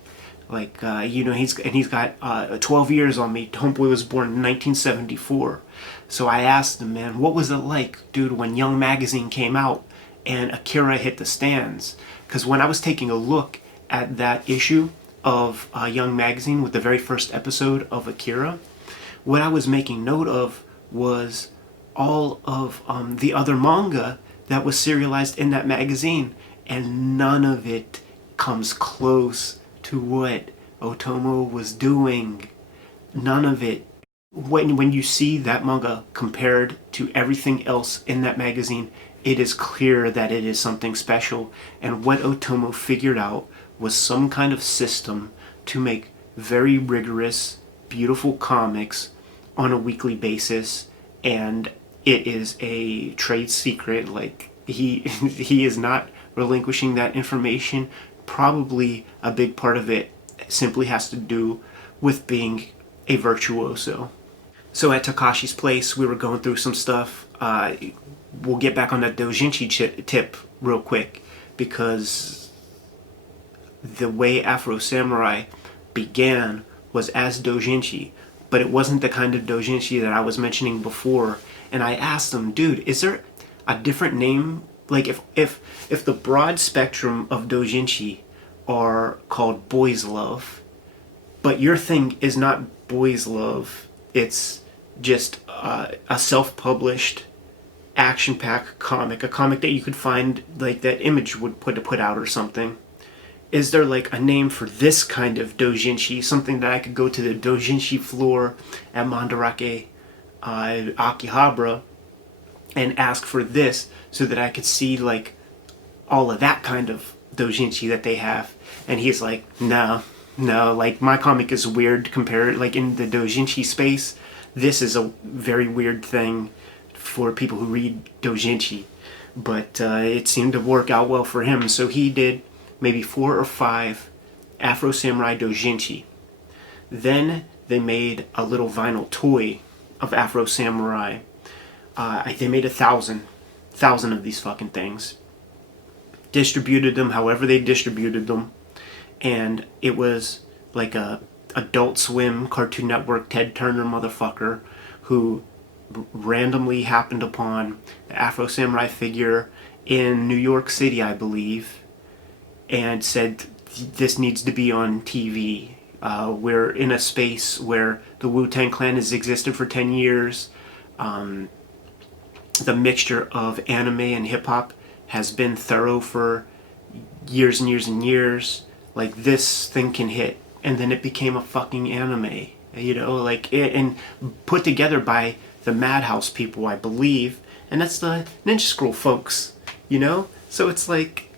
you know, he's got 12 years on me. Homeboy was born in 1974. So I asked him, man, what was it like, dude, when Young Magazine came out and Akira hit the stands? Because when I was taking a look at that issue of Young Magazine with the very first episode of Akira, what I was making note of was all of the other manga that was serialized in that magazine, and none of it comes close to what Otomo was doing. None of it. When you see that manga compared to everything else in that magazine, it is clear that it is something special. And what Otomo figured out was some kind of system to make very rigorous, beautiful comics on a weekly basis. And it is a trade secret. Like, he is not relinquishing that information. Probably a big part of it simply has to do with being a virtuoso. So at Takashi's place, we were going through some stuff. We'll get back on that Dojinshi tip real quick, because the way Afro Samurai began was as Dojinshi, but it wasn't the kind of Dojinshi that I was mentioning before. And I asked him, dude, is there a different name? Like if the broad spectrum of Dojinshi are called boys love, but your thing is not boys love, it's just a self-published action-packed comic, a comic that you could find, like that Image would put out or something. Is there like a name for this kind of Dojinshi, something that I could go to the Doujinshi Floor at Mandarake Akihabara and ask for this, so that I could see like all of that kind of Dojinshi that they have? And he's like, no, like my comic is weird compared, like in the Dojinshi space, this is a very weird thing for people who read Dojinshi. But it seemed to work out well for him, so he did maybe 4 or 5 Afro Samurai Dojinshi. Then they made a little vinyl toy of Afro Samurai. They made 1,000 of these fucking things. Distributed them however they distributed them. And it was like a Adult Swim, Cartoon Network, Ted Turner motherfucker who randomly happened upon the Afro Samurai figure in New York City, I believe, and said, this needs to be on TV. We're in a space where the Wu-Tang Clan has existed for 10 years. The mixture of anime and hip-hop has been thorough for years and years and years. Like, this thing can hit. And then it became a fucking anime, you know, like, and put together by the Madhouse people, I believe. And that's the Ninja Scroll folks, you know? So it's like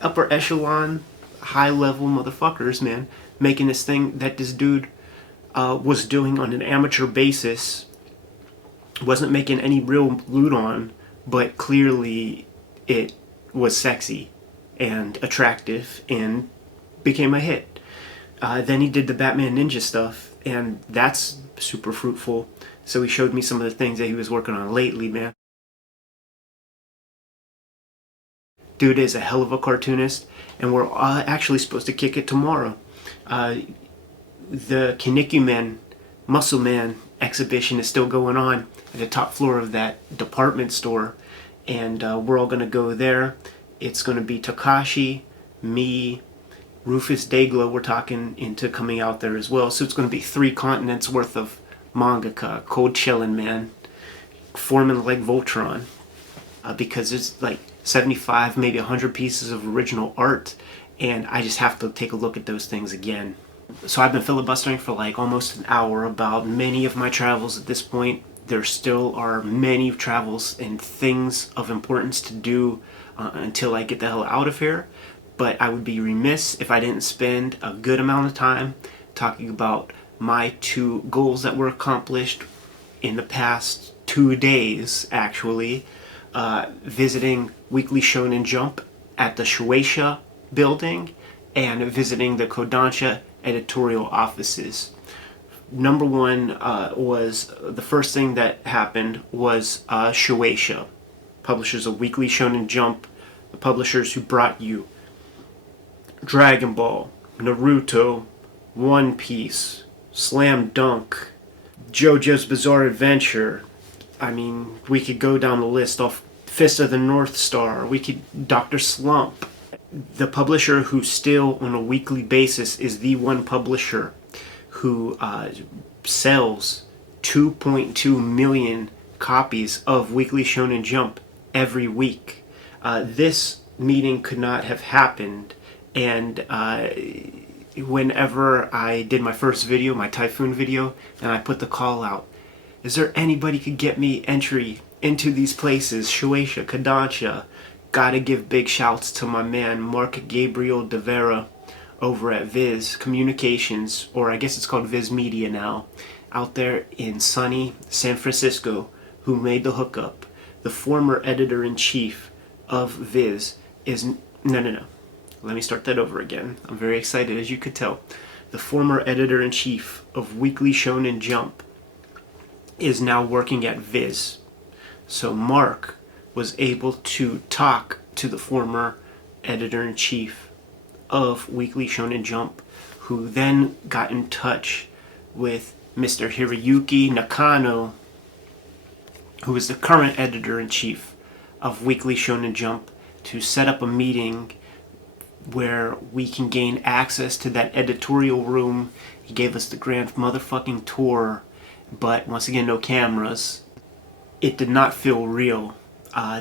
upper echelon, high level motherfuckers, man, making this thing that this dude was doing on an amateur basis. Wasn't making any real loot on, but clearly it was sexy and attractive and became a hit. Then he did the Batman Ninja stuff, and that's super fruitful. So he showed me some of the things that he was working on lately, man. Dude is a hell of a cartoonist, and we're actually supposed to kick it tomorrow. The Kinnikuman Muscle Man exhibition is still going on at the top floor of that department store, and we're all going to go there. It's going to be Takashi, me, Rufus Dayglow, we're talking into coming out there as well. So it's going to be 3 continents worth of mangaka, cold chillin', man, forming like Voltron, because there's like 75, maybe 100 pieces of original art, and I just have to take a look at those things again. So I've been filibustering for like almost an hour about many of my travels at this point. There still are many travels and things of importance to do until I get the hell out of here. But I would be remiss if I didn't spend a good amount of time talking about my 2 goals that were accomplished in the past 2 days, actually. Visiting Weekly Shonen Jump at the Shueisha building and visiting the Kodansha editorial offices. Number 1 was the first thing that happened was Shueisha, publishers of Weekly Shonen Jump, the publishers who brought you Dragon Ball, Naruto, One Piece, Slam Dunk, JoJo's Bizarre Adventure. I mean, we could go down the list off Fist of the North Star. We could Dr. Slump. The publisher who still on a weekly basis is the one publisher who sells 2.2 million copies of Weekly Shonen Jump every week. This meeting could not have happened, and whenever I did my first video, my Typhoon video, and I put the call out, is there anybody could get me entry into these places, Shueisha, Kodansha? Gotta give big shouts to my man Mark Gabriel de Vera over at Viz Communications, or I guess it's called Viz Media now, out there in sunny San Francisco, who made the hookup. The former editor-in-chief of Viz is... No. Let me start that over again. I'm very excited, as you could tell. The former editor-in-chief of Weekly Shonen Jump is now working at Viz. So Mark was able to talk to the former editor-in-chief of Weekly Shonen Jump, who then got in touch with Mr. Hiroyuki Nakano, who is the current editor-in-chief of Weekly Shonen Jump, to set up a meeting where we can gain access to that editorial room. He gave us the grand motherfucking tour, but once again, no cameras. It did not feel real.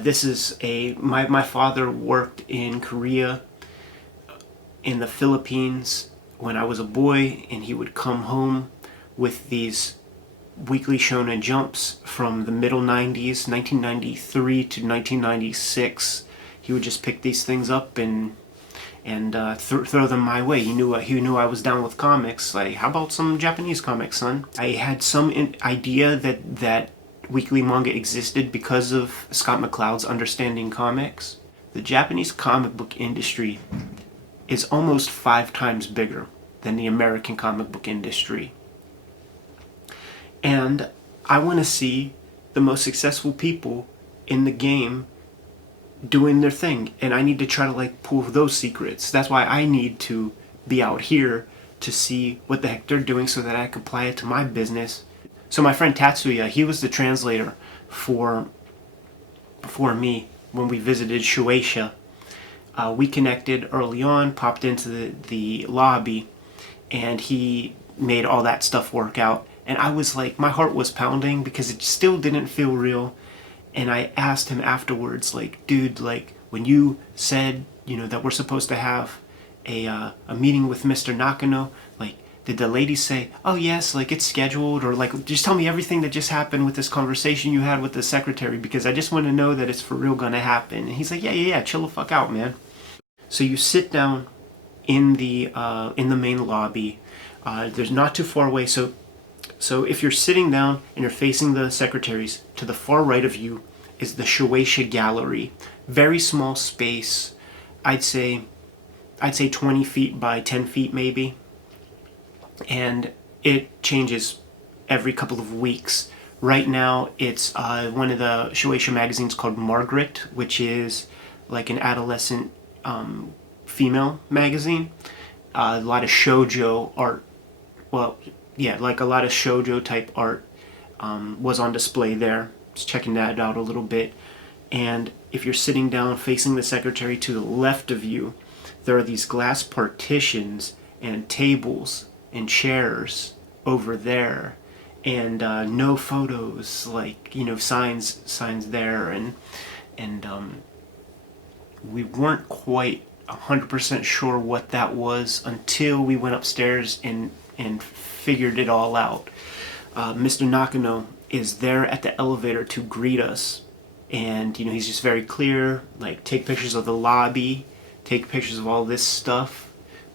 This is my father worked in Korea, in the Philippines, when I was a boy, and he would come home with these Weekly Shonen Jumps from the middle 90s, 1993 to 1996. He would just pick these things up and throw them my way. He knew I was down with comics. Like, how about some Japanese comics, son? I had some idea that weekly manga existed because of Scott McCloud's Understanding Comics. The Japanese comic book industry is almost 5 times bigger than the American comic book industry. And I want to see the most successful people in the game doing their thing, and I need to try to like pull those secrets. That's why I need to be out here to see what the heck they're doing so that I can apply it to my business. So my friend Tatsuya, he was the translator for me when we visited Shueisha. We connected early on, popped into the lobby, and he made all that stuff work out. And I was like, my heart was pounding because it still didn't feel real. And I asked him afterwards, like, dude, like, when you said, that we're supposed to have a meeting with Mr. Nakano, like, did the lady say, oh yes, like, it's scheduled, or like, just tell me everything that just happened with this conversation you had with the secretary, because I just want to know that it's for real gonna happen. And he's like, yeah, chill the fuck out, man. So you sit down in the main lobby. There's not too far away, so if you're sitting down and you're facing the secretaries, to the far right of you is the Shiraishi Gallery. Very small space. I'd say 20 feet by 10 feet maybe. And it changes every couple of weeks. Right now it's one of the Shueisha magazines called Margaret, which is like an adolescent female magazine. A lot of shoujo art, well, yeah, like a lot of shoujo type art was on display there. Just checking that out a little bit. And if you're sitting down facing the secretary to the left of you, there are these glass partitions and tables and chairs over there, and no photos, like, you know, signs there, and we weren't quite 100% sure what that was until we went upstairs and figured it all out. Mr. Nakano is there at the elevator to greet us, and you know, he's just very clear, like, take pictures of the lobby, take pictures of all this stuff,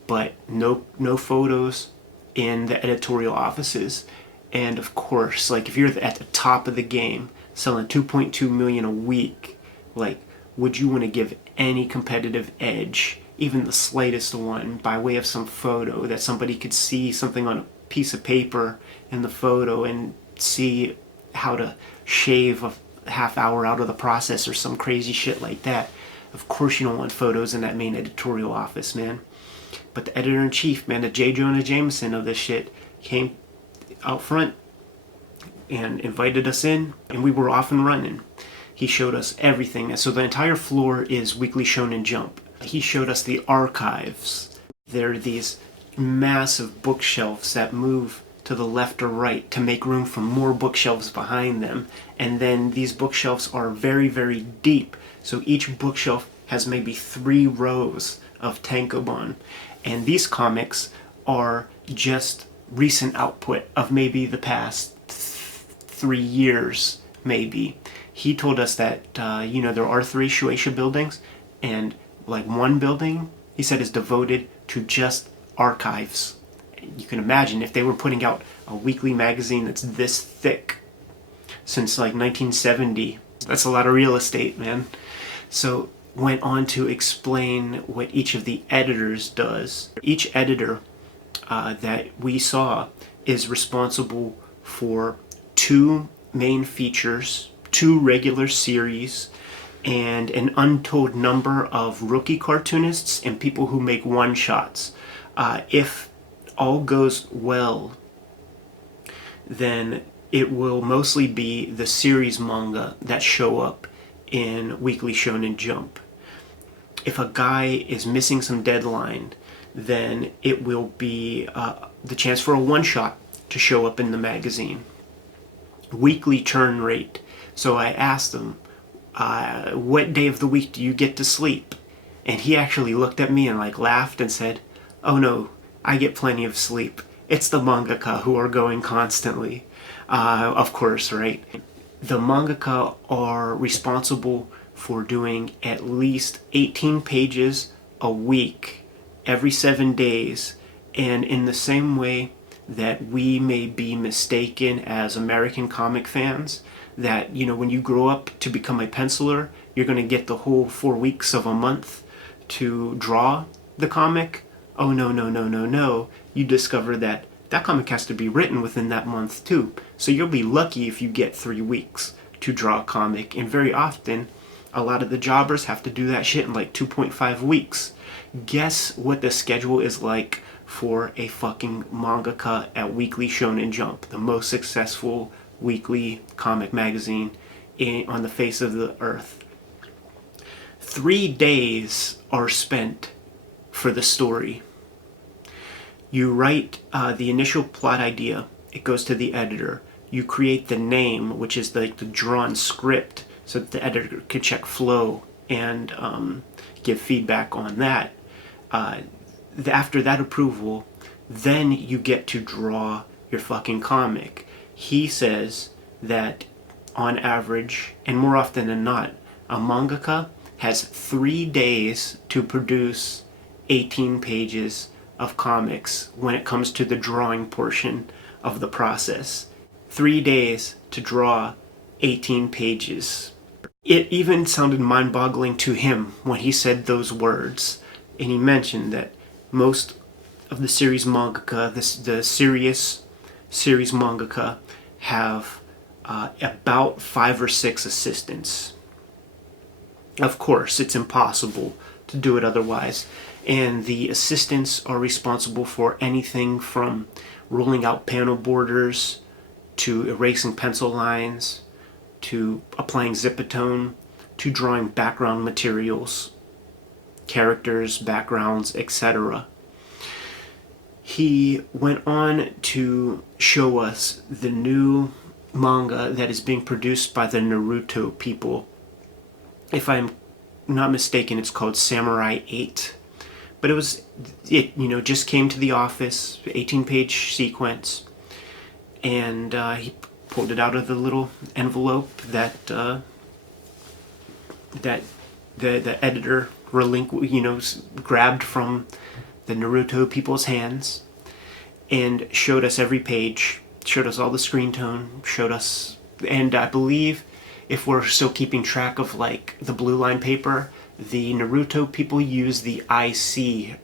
but no photos in the editorial offices. And of course, like, if you're at the top of the game selling 2.2 million a week, like, would you want to give any competitive edge, even the slightest one, by way of some photo that somebody could see something on a piece of paper in the photo and see how to shave a half hour out of the process or some crazy shit like that? Of course you don't want photos in that main editorial office, man. But the editor-in-chief, man, the J. Jonah Jameson of this shit, came out front and invited us in, and we were off and running. He showed us everything. So the entire floor is Weekly Shonen Jump. He showed us the archives. There are these massive bookshelves that move to the left or right to make room for more bookshelves behind them. And then these bookshelves are very, very deep. So each bookshelf has maybe 3 rows of tankobon. And these comics are just recent output of maybe the past 3 years, maybe. He told us that, you know, there are 3 Shueisha buildings, and like one building, he said, is devoted to just archives. You can imagine if they were putting out a weekly magazine that's this thick since like 1970. That's a lot of real estate, man. So went on to explain what each of the editors does. Each editor that we saw is responsible for 2 main features, 2 regular series, and an untold number of rookie cartoonists and people who make one-shots. If all goes well, then it will mostly be the series manga that show up in Weekly Shonen Jump. If a guy is missing some deadline, then it will be the chance for a one-shot to show up in the magazine. Weekly turn rate. So I asked him, what day of the week do you get to sleep? And he actually looked at me and like laughed and said, oh no, I get plenty of sleep. It's the mangaka who are going constantly. Of course, right? The mangaka are responsible for doing at least 18 pages a week, every 7 days. And in the same way that we may be mistaken as American comic fans, that, you know, when you grow up to become a penciler, you're going to get the whole 4 weeks of a month to draw the comic. Oh, no, no, no, no, no. You discover that that comic has to be written within that month too. So you'll be lucky if you get 3 weeks to draw a comic. And very often, a lot of the jobbers have to do that shit in like 2.5 weeks. Guess what the schedule is like for a fucking mangaka at Weekly Shonen Jump, the most successful weekly comic magazine on the face of the earth. 3 days are spent for the story. You write the initial plot idea, it goes to the editor. You create the name, which is the drawn script, so that the editor could check flow and give feedback on that. After that approval, then you get to draw your fucking comic. He says that on average, and more often than not, a mangaka has 3 days to produce 18 pages of comics when it comes to the drawing portion of the process. 3 days to draw 18 pages. It even sounded mind-boggling to him when he said those words. And he mentioned that most of the series mangaka, the serious series mangaka, have about 5 or 6 assistants. Of course, it's impossible to do it otherwise. And the assistants are responsible for anything from rolling out panel borders to erasing pencil lines to applying zipatone to drawing background materials, characters, backgrounds, etc. He went on to show us the new manga that is being produced by the Naruto people. If I'm not mistaken, it's called Samurai 8. But it just came to the office, 18-page sequence, and he pulled it out of the little envelope that the editor grabbed from the Naruto people's hands, and showed us every page, showed us all the screen tone, showed us, and I believe, if we're still keeping track of like the blue line paper, the Naruto people use the IC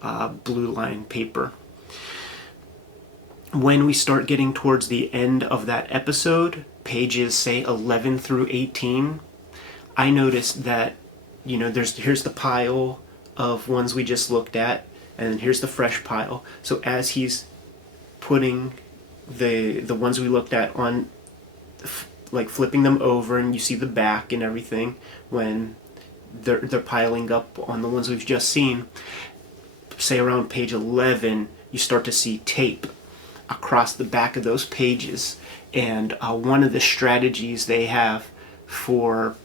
blue line paper. When we start getting towards the end of that episode, pages say 11 through 18, I noticed that, here's the pile of ones we just looked at, and then here's the fresh pile. So as he's putting the ones we looked at on, like flipping them over, and you see the back and everything when they're piling up on the ones we've just seen, say around page 11, you start to see tape across the back of those pages. And one of the strategies they have for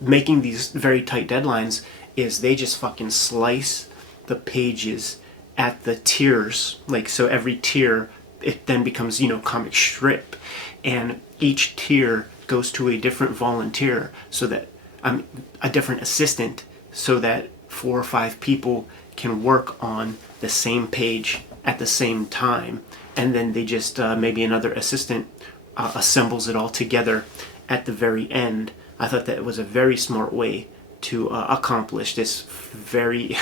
making these very tight deadlines is they just fucking slice the pages at the tiers. Like, so every tier, it then becomes, comic strip. And each tier goes to a different volunteer, so that a different assistant, so that 4 or 5 people can work on the same page at the same time. And then they just, maybe another assistant assembles it all together at the very end. I thought that was a very smart way to accomplish this very,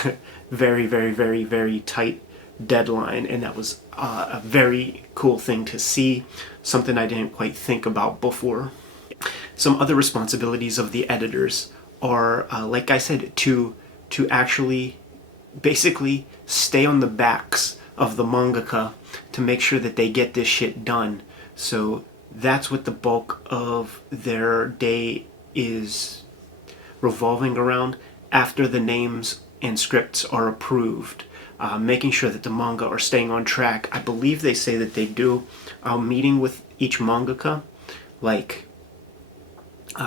very, very, very, very tight deadline, and that was a very cool thing to see, something I didn't quite think about before. Some other responsibilities of the editors are, like I said, to actually basically stay on the backs of the mangaka to make sure that they get this shit done. So that's what the bulk of their day is revolving around after the names and scripts are approved. Making sure that the manga are staying on track. I believe they say that they do a meeting with each mangaka, like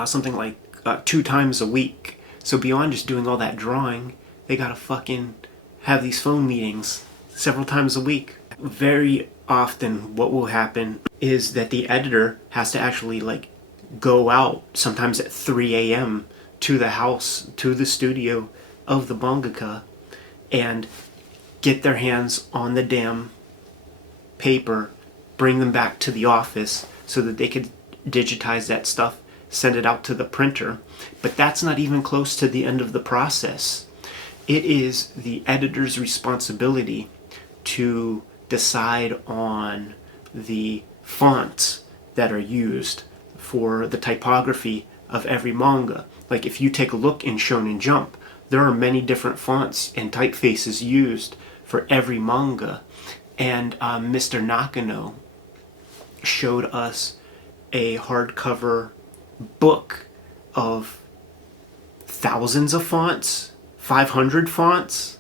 something like 2 times a week. So beyond just doing all that drawing, they gotta fucking have these phone meetings several times a week. Very often what will happen is that the editor has to actually like go out, sometimes at 3 a.m. to the house, to the studio of the mangaka, and get their hands on the damn paper, bring them back to the office so that they could digitize that stuff, send it out to the printer. But that's not even close to the end of the process. It is the editor's responsibility to decide on the fonts that are used for the typography of every manga. Like if you take a look in Shonen Jump, there are many different fonts and typefaces used for every manga. And Mr. Nakano showed us a hardcover book of thousands of fonts, 500 fonts,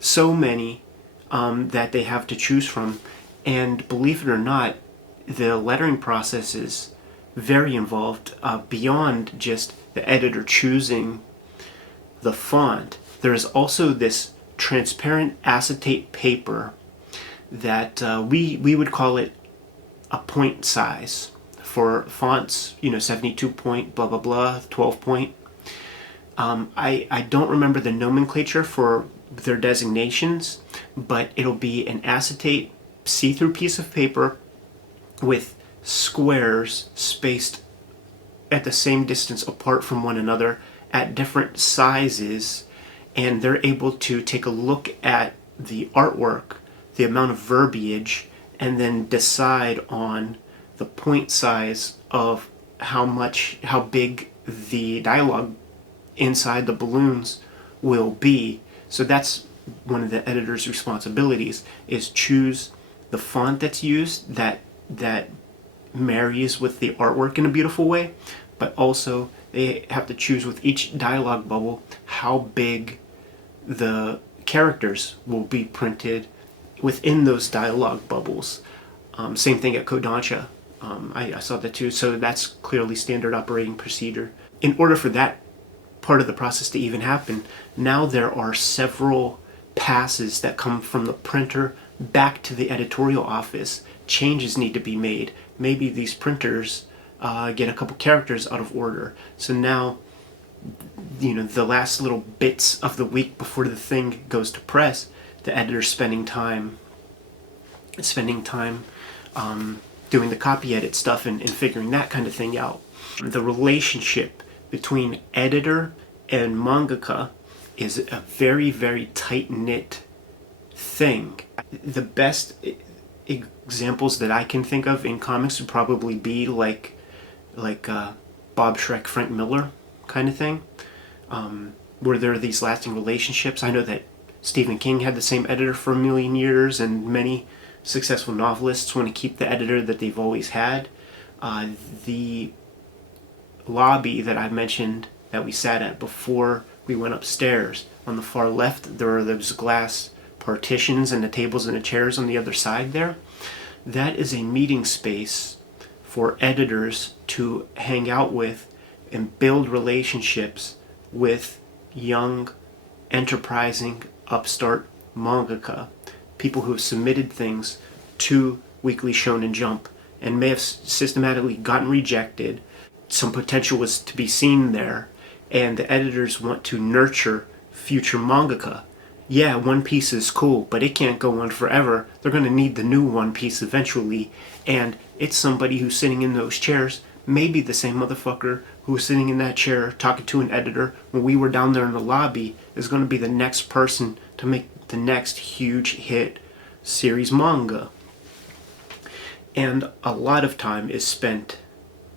so many that they have to choose from. And believe it or not, the lettering process is very involved. Beyond just the editor choosing the font, there is also this transparent acetate paper that we would call it a point size for fonts, 72 point, blah, blah, blah, 12 point. I don't remember the nomenclature for their designations, but it'll be an acetate see-through piece of paper with squares spaced at the same distance apart from one another at different sizes, and they're able to take a look at the artwork, the amount of verbiage, and then decide on the point size of how big the dialogue inside the balloons will be. So that's one of the editor's responsibilities, is choose the font that's used that marries with the artwork in a beautiful way, but also they have to choose with each dialogue bubble how big the characters will be printed within those dialogue bubbles. Same thing at Kodansha. I saw that too, so that's clearly standard operating procedure. In order for that part of the process to even happen, now there are several passes that come from the printer back to the editorial office. Changes need to be made. Maybe these printers get a couple characters out of order. So now, the last little bits of the week before the thing goes to press, the editor's spending time doing the copy edit stuff and figuring that kind of thing out. The relationship between editor and mangaka is a very, very tight-knit thing. The best examples that I can think of in comics would probably be like Bob Schreck, Frank Miller kind of thing, where there are these lasting relationships. I know that Stephen King had the same editor for a million years, and many successful novelists want to keep the editor that they've always had. The lobby that I mentioned that we sat at before we went upstairs, on the far left there are those glass partitions and the tables and the chairs on the other side there. That is a meeting space for editors to hang out with and build relationships with young, enterprising, upstart mangaka, people who have submitted things to Weekly Shonen Jump and may have systematically gotten rejected. Some potential was to be seen there, and the editors want to nurture future mangaka. Yeah, One Piece is cool, but it can't go on forever. They're going to need the new One Piece eventually, and it's somebody who's sitting in those chairs, maybe the same motherfucker who was sitting in that chair talking to an editor when we were down there in the lobby is going to be the next person to make the next huge hit series manga. And a lot of time is spent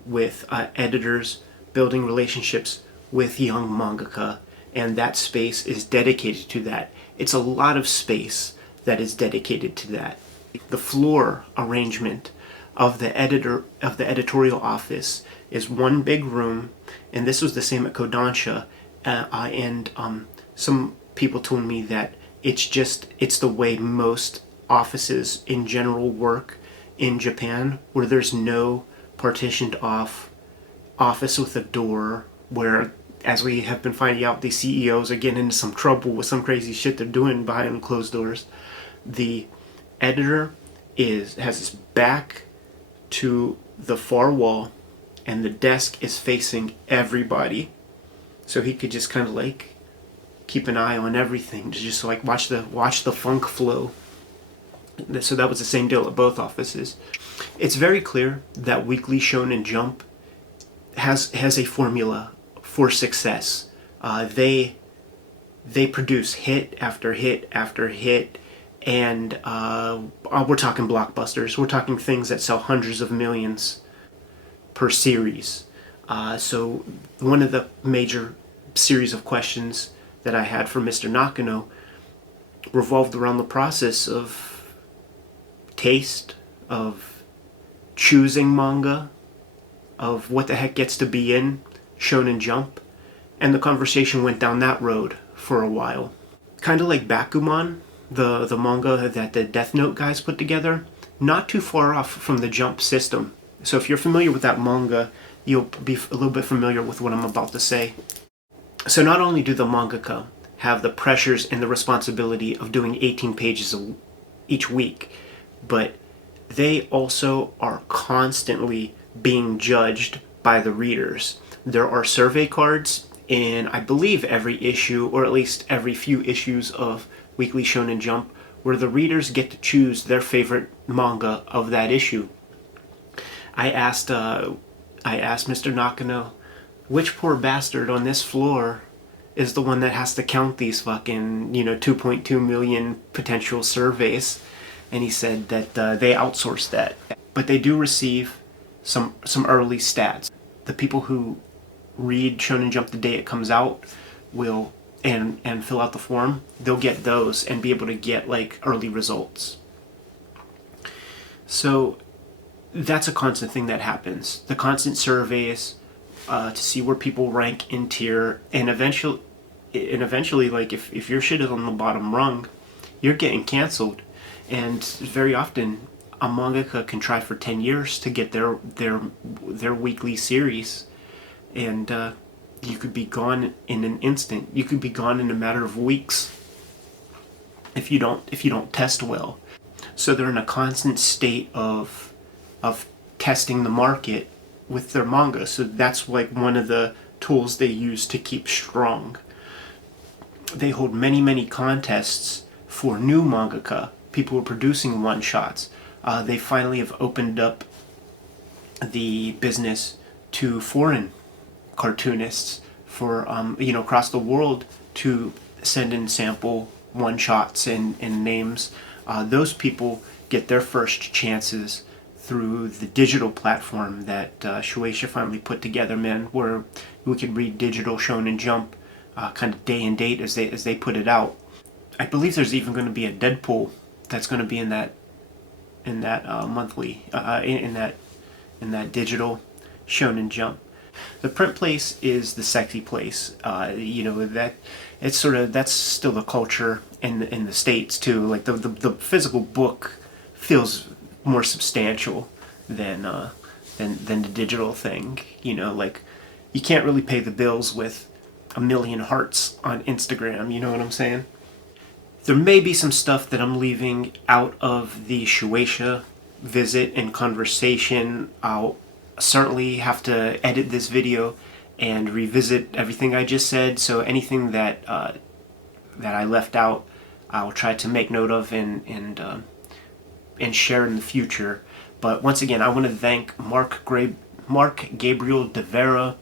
with editors building relationships with young mangaka, and that space is dedicated to that. It's a lot of space that is dedicated to that. The floor arrangement of the editorial office is one big room, and this was the same at Kodansha, and some people told me that it's the way most offices in general work in Japan, where there's no partitioned off office with a door, where, as we have been finding out, the CEOs are getting into some trouble with some crazy shit they're doing behind closed doors. The editor has his back to the far wall, and the desk is facing everybody, so he could just kind of like keep an eye on everything, just like watch the funk flow. So that was the same deal at both offices. It's very clear that Weekly Shonen Jump has a formula for success. They produce hit after hit after hit, and we're talking blockbusters. We're talking things that sell hundreds of millions per series. So one of the major series of questions that I had for Mr. Nakano revolved around the process of taste, of choosing manga, of what the heck gets to be in Shonen Jump, and the conversation went down that road for a while. Kind of like Bakuman, the manga that the Death Note guys put together, not too far off from the Jump system. So if you're familiar with that manga, you'll be a little bit familiar with what I'm about to say. So not only do the mangaka have the pressures and the responsibility of doing 18 pages each week, but they also are constantly being judged by the readers. There are survey cards in, I believe, every issue, or at least every few issues of Weekly Shonen Jump, where the readers get to choose their favorite manga of that issue. I asked Mr. Nakano, which poor bastard on this floor is the one that has to count these fucking, 2.2 million potential surveys? And he said that they outsource that. But they do receive some early stats. the people who read Shonen Jump the day it comes out will and fill out the form, they'll get those and be able to get like early results. So that's a constant thing that happens. The constant surveys to see where people rank in tier, and eventually, like if your shit is on the bottom rung, you're getting canceled. And very often, a mangaka can try for 10 years to get their weekly series, and you could be gone in an instant. You could be gone in a matter of weeks if you don't test well. So they're in a constant state of testing the market with their manga. So that's like one of the tools they use to keep strong. They hold many contests for new mangaka, people who are producing one-shots. They finally have opened up the business to foreign cartoonists for across the world to send in sample one-shots and names. Those people get their first chances through the digital platform that Shueisha finally put together, man, where we could read digital Shonen Jump kind of day and date as they put it out. I believe there's even going to be a Deadpool that's going to be in that monthly in that digital Shonen Jump. The print place is the sexy place. That it's sort of, that's still the culture in the States too. Like the physical book feels more substantial than the digital thing. Like you can't really pay the bills with 1 million hearts on Instagram. You know what I'm saying? There may be some stuff that I'm leaving out of the Shueisha visit and conversation. I'll certainly have to edit this video and revisit everything I just said. So anything that I left out, I'll try to make note of and share in the future. But once again, I want to thank Mark Gabriel de Vera,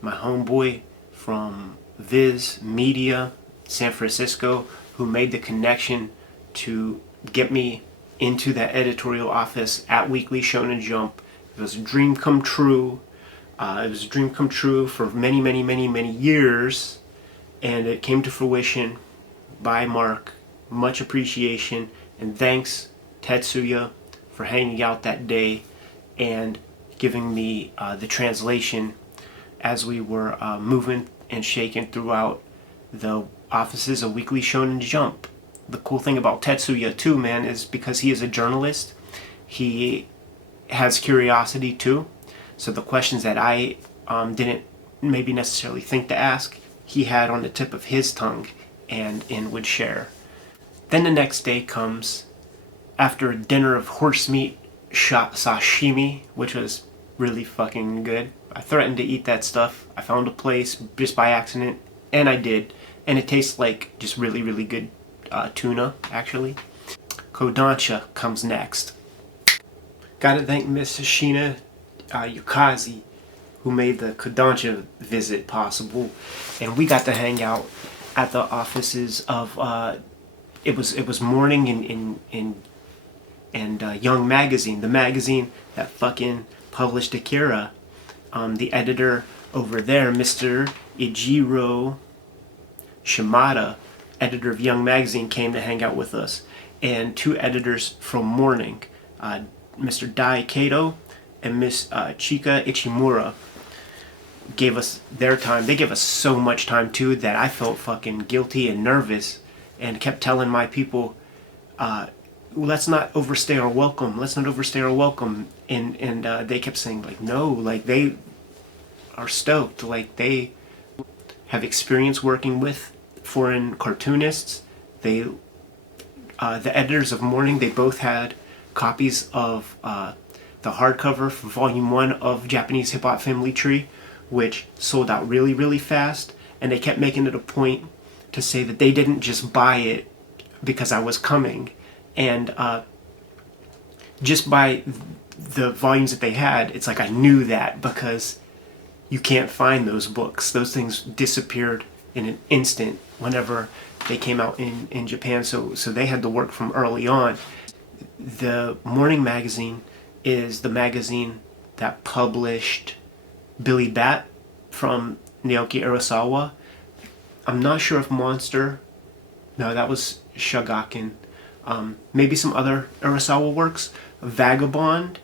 my homeboy from Viz Media, San Francisco, who made the connection to get me into that editorial office at Weekly Shonen Jump. It was a dream come true. It was a dream come true for many years, and it came to fruition by Mark. Much appreciation, and thanks Tetsuya for hanging out that day and giving me the translation as we were moving and shaking throughout the offices of Weekly Shonen Jump. The cool thing about Tetsuya too, man, is because he is a journalist, he has curiosity too. So the questions that I didn't maybe necessarily think to ask, he had on the tip of his tongue and would share. Then the next day comes after a dinner of horse meat sashimi, which was really fucking good. I threatened to eat that stuff. I found a place just by accident, and I did. And it tastes like just really good tuna, actually. Kodansha comes next. Gotta thank Miss Shina Yukazi, who made the Kodansha visit possible. And we got to hang out at the offices of it was Morning and Young Magazine, the magazine that fucking published Akira. The editor over there, Mr. Ijiro Shimada, editor of Young Magazine, came to hang out with us, and 2 editors from Morning, Mr. Dai Kato and Miss Chika Ichimura, gave us their time. They gave us so much time too that I felt fucking guilty and nervous, and kept telling my people, let's not overstay our welcome. Let's not overstay our welcome. And they kept saying like, no, like they are stoked. Like they have experience working with foreign cartoonists. They, the editors of Morning, they both had copies of the hardcover for Volume 1 of Japanese Hip Hop Family Tree, which sold out really fast. And they kept making it a point to say that they didn't just buy it because I was coming. And just by the volumes that they had, it's like I knew that, because you can't find those books. Those things disappeared in an instant whenever they came out in Japan. So they had to work from early on. The Morning magazine is the magazine that published Billy Bat from Naoki Urasawa. I'm not sure if Monster. No, that was Shagakin. Maybe some other Urasawa works. Vagabond,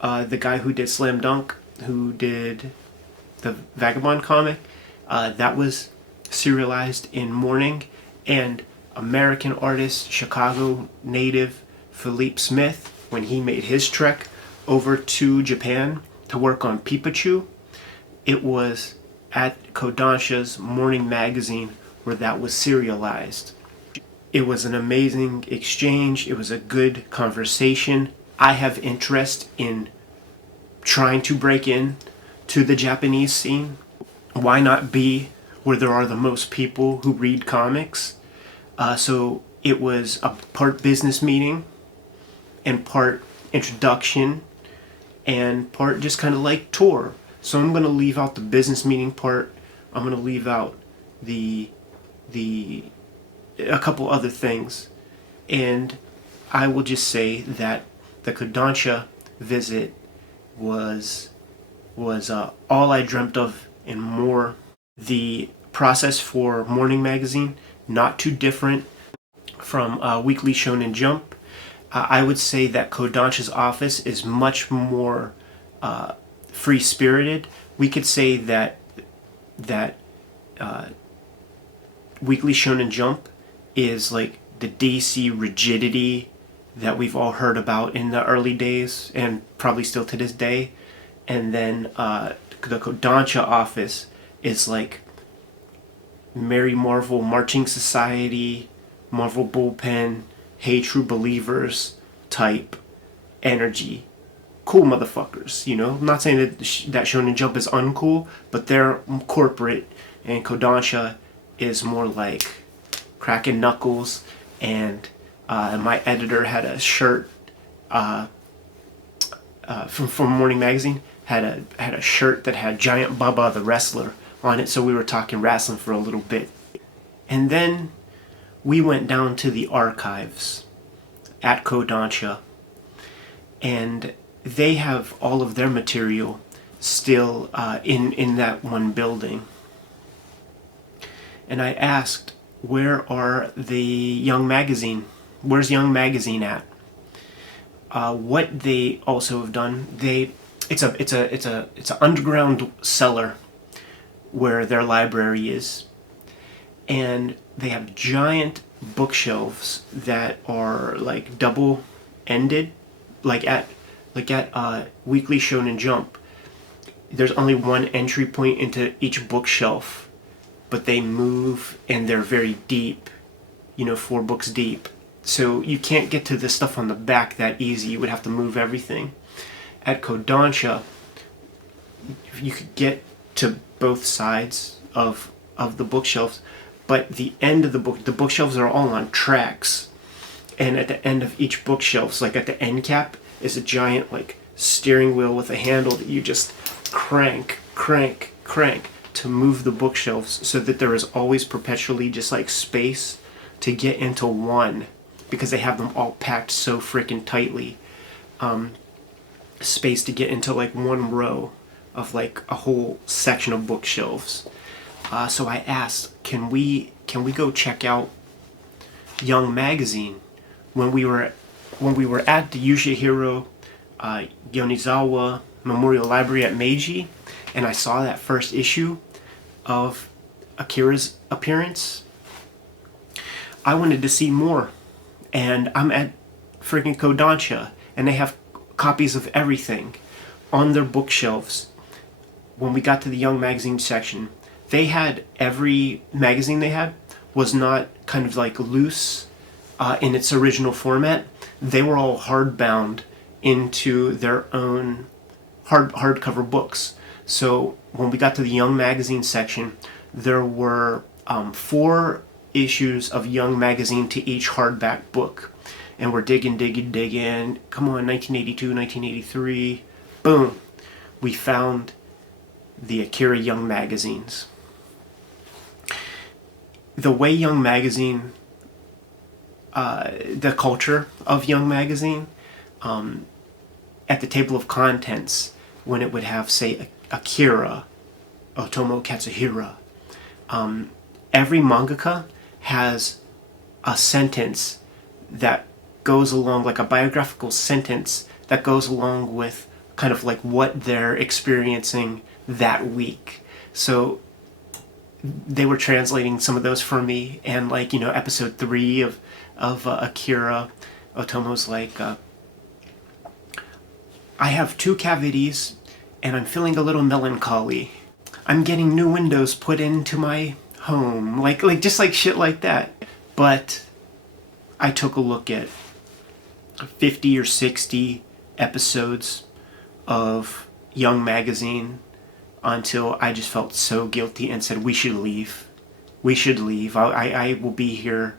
the guy who did Slam Dunk, who did the Vagabond comic, that was serialized in Morning. And American artist, Chicago native Philippe Smith, when he made his trek over to Japan to work on Pikachu, it was at Kodansha's Morning magazine where that was serialized. It was an amazing exchange. It was a good conversation. I have interest in trying to break in to the Japanese scene. Why not be where there are the most people who read comics? So it was a part business meeting and part introduction and part just kind of like tour. So I'm going to leave out the business meeting part. I'm going to leave out the a couple other things, and I will just say that the Kodansha visit was all I dreamt of and more. The process for Morning magazine, not too different from Weekly Shonen Jump. I would say that Kodansha's office is much more free-spirited. We could say that Weekly Shonen Jump is like the DC rigidity that we've all heard about in the early days and probably still to this day. And then the Kodansha office is like Mary Marvel Marching Society, Marvel Bullpen, Hey True Believers type energy. Cool motherfuckers, you know? I'm not saying that Shonen Jump is uncool, but they're corporate, and Kodansha is more like cracking knuckles. And my editor had a shirt from Morning Magazine, had a shirt that had Giant Bubba the wrestler on it, so we were talking wrestling for a little bit. And then we went down to the archives at Kodansha, and they have all of their material still in that one building. And I asked, where are the Young Magazine? Where's Young Magazine at? What they also have done, it's an underground cellar where their library is, and they have giant bookshelves that are like double-ended, like at Weekly Shonen Jump. There's only one entry point into each bookshelf, but they move and they're very deep, 4 books deep. So you can't get to the stuff on the back that easy. You would have to move everything. At Kodansha, you could get to both sides of the bookshelves, but the end of the bookshelves are all on tracks. And at the end of each bookshelf, like at the end cap, is a giant like steering wheel with a handle that you just crank to move the bookshelves, so that there is always perpetually just like space to get into one, because they have them all packed so freaking tightly. Space to get into like one row of like a whole section of bookshelves. So I asked, can we go check out Young Magazine? When we were at the Yoshihiro Yonizawa Memorial Library at Meiji, and I saw that first issue of Akira's appearance, I wanted to see more. And I'm at freaking Kodansha, and they have copies of everything on their bookshelves. When we got to the Young Magazine section, they had every magazine they had was not kind of like loose in its original format. They were all hardbound into their own hardcover books. So when we got to the Young Magazine section, there were 4 issues of Young Magazine to each hardback book. And we're digging. Come on, 1982, 1983. Boom. We found the Akira Young Magazines. The way Young Magazine, the culture of Young Magazine, at the table of contents, when it would have, say, Akira, Otomo Katsuhira, every mangaka has a sentence that goes along, like a biographical sentence that goes along with kind of like what they're experiencing that week. So they were translating some of those for me, and like, episode 3 of Akira, Otomo's like, I have 2 cavities and I'm feeling a little melancholy. I'm getting new windows put into my home, like just like shit like that. But I took a look at 50 or 60 episodes of Young Magazine until I just felt so guilty and said, we should leave. We should leave. I will be here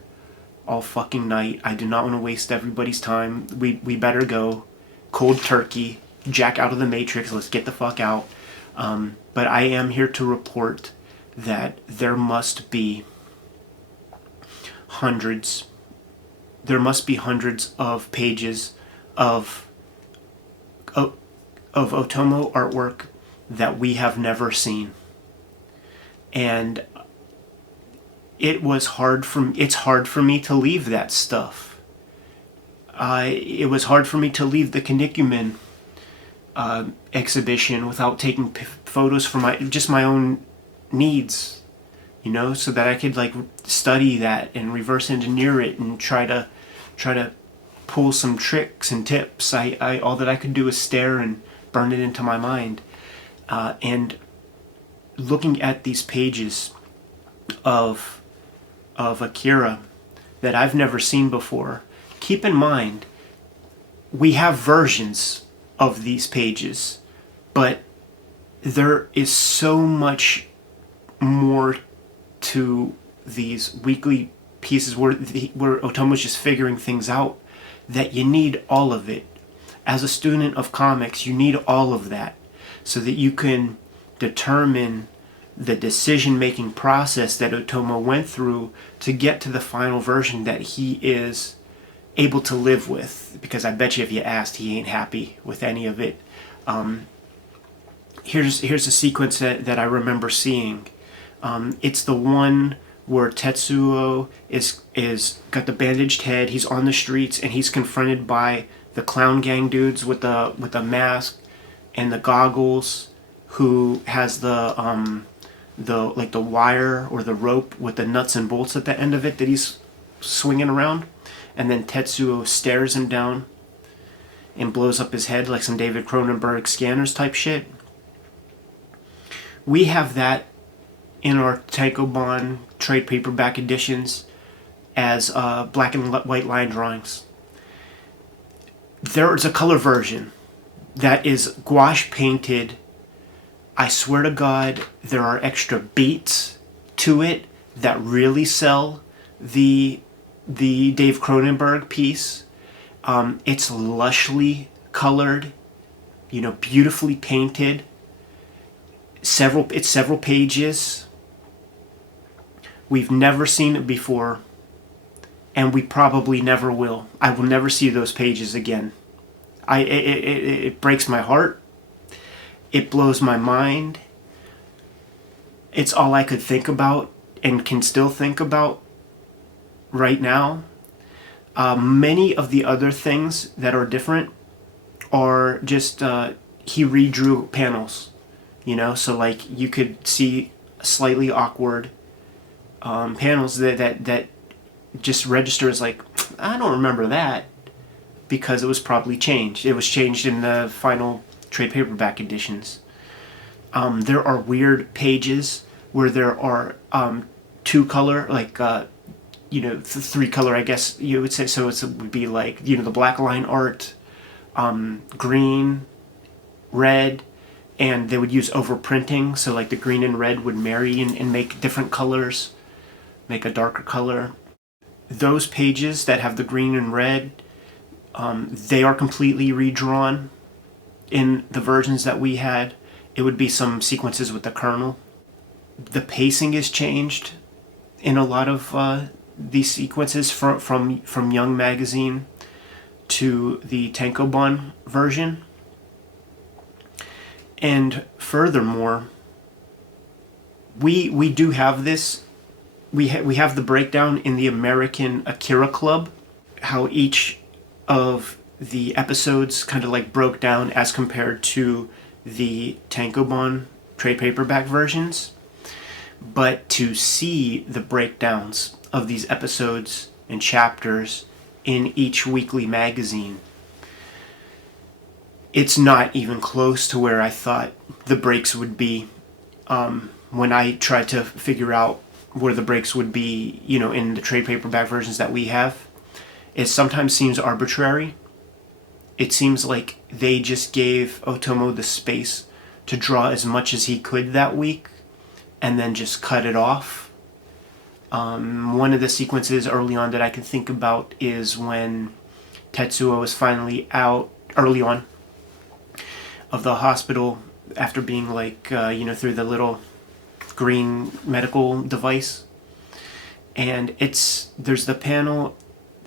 all fucking night. I do not want to waste everybody's time. We better go. Cold turkey. Jack out of the Matrix. Let's get the fuck out. But I am here to report that there must be hundreds of pages of Otomo artwork that we have never seen. And it's hard for me to leave that stuff. It was hard for me to leave the Kinnikuman exhibition without taking photos for my own needs, so that I could like study that and reverse engineer it and try to pull some tricks and tips. I all that I could do is stare and burn it into my mind. And looking at these pages of Akira that I've never seen before, keep in mind, we have versions of these pages, but there is so much more to these weekly pieces where Otomo's just figuring things out, that you need all of it. As a student of comics, you need all of that so that you can determine the decision-making process that Otomo went through to get to the final version that he is able to live with. Because I bet you if you asked, he ain't happy with any of it. Here's a sequence that I remember seeing. It's the one where Tetsuo is got the bandaged head. He's on the streets and he's confronted by the clown gang dudes with the mask and the goggles, who has the wire or the rope with the nuts and bolts at the end of it that he's swinging around. And then Tetsuo stares him down and blows up his head like some David Cronenberg Scanners type shit. We have that in our Tankobon trade paperback editions as black and white line drawings. There is a color version that is gouache painted. I swear to God, there are extra beats to it that really sell the Dave Cronenberg piece. It's lushly colored, beautifully painted. It's several pages. We've never seen it before, and we probably never will. I will never see those pages again. It breaks my heart. It blows my mind. It's all I could think about and can still think about right now. Many of the other things that are different are just he redrew panels, so like you could see slightly awkward panels that just register as like, I don't remember that, because it was probably changed. It was changed in the final trade paperback editions. There are weird pages where there are 2-color, like 3-color, I guess you would say. So it would be like, the black line art, green, red, and they would use overprinting. So like the green and red would marry and make different colors, make a darker color. Those pages that have the green and red, they are completely redrawn in the versions that we had. It would be some sequences with the Colonel. The pacing is changed in a lot of these sequences from Young Magazine to the Tankobon version. And furthermore, we do have this. We have the breakdown in the American Akira Club, how each of the episodes kind of like broke down as compared to the Tankobon trade paperback versions. But to see the breakdowns of these episodes and chapters in each weekly magazine, it's not even close to where I thought the breaks would be when I tried to figure out where the breaks would be, in the trade paperback versions that we have. It sometimes seems arbitrary. It seems like they just gave Otomo the space to draw as much as he could that week and then just cut it off. One of the sequences early on that I can think about is when Tetsuo is finally out early on of the hospital after being through the little green medical device. And there's the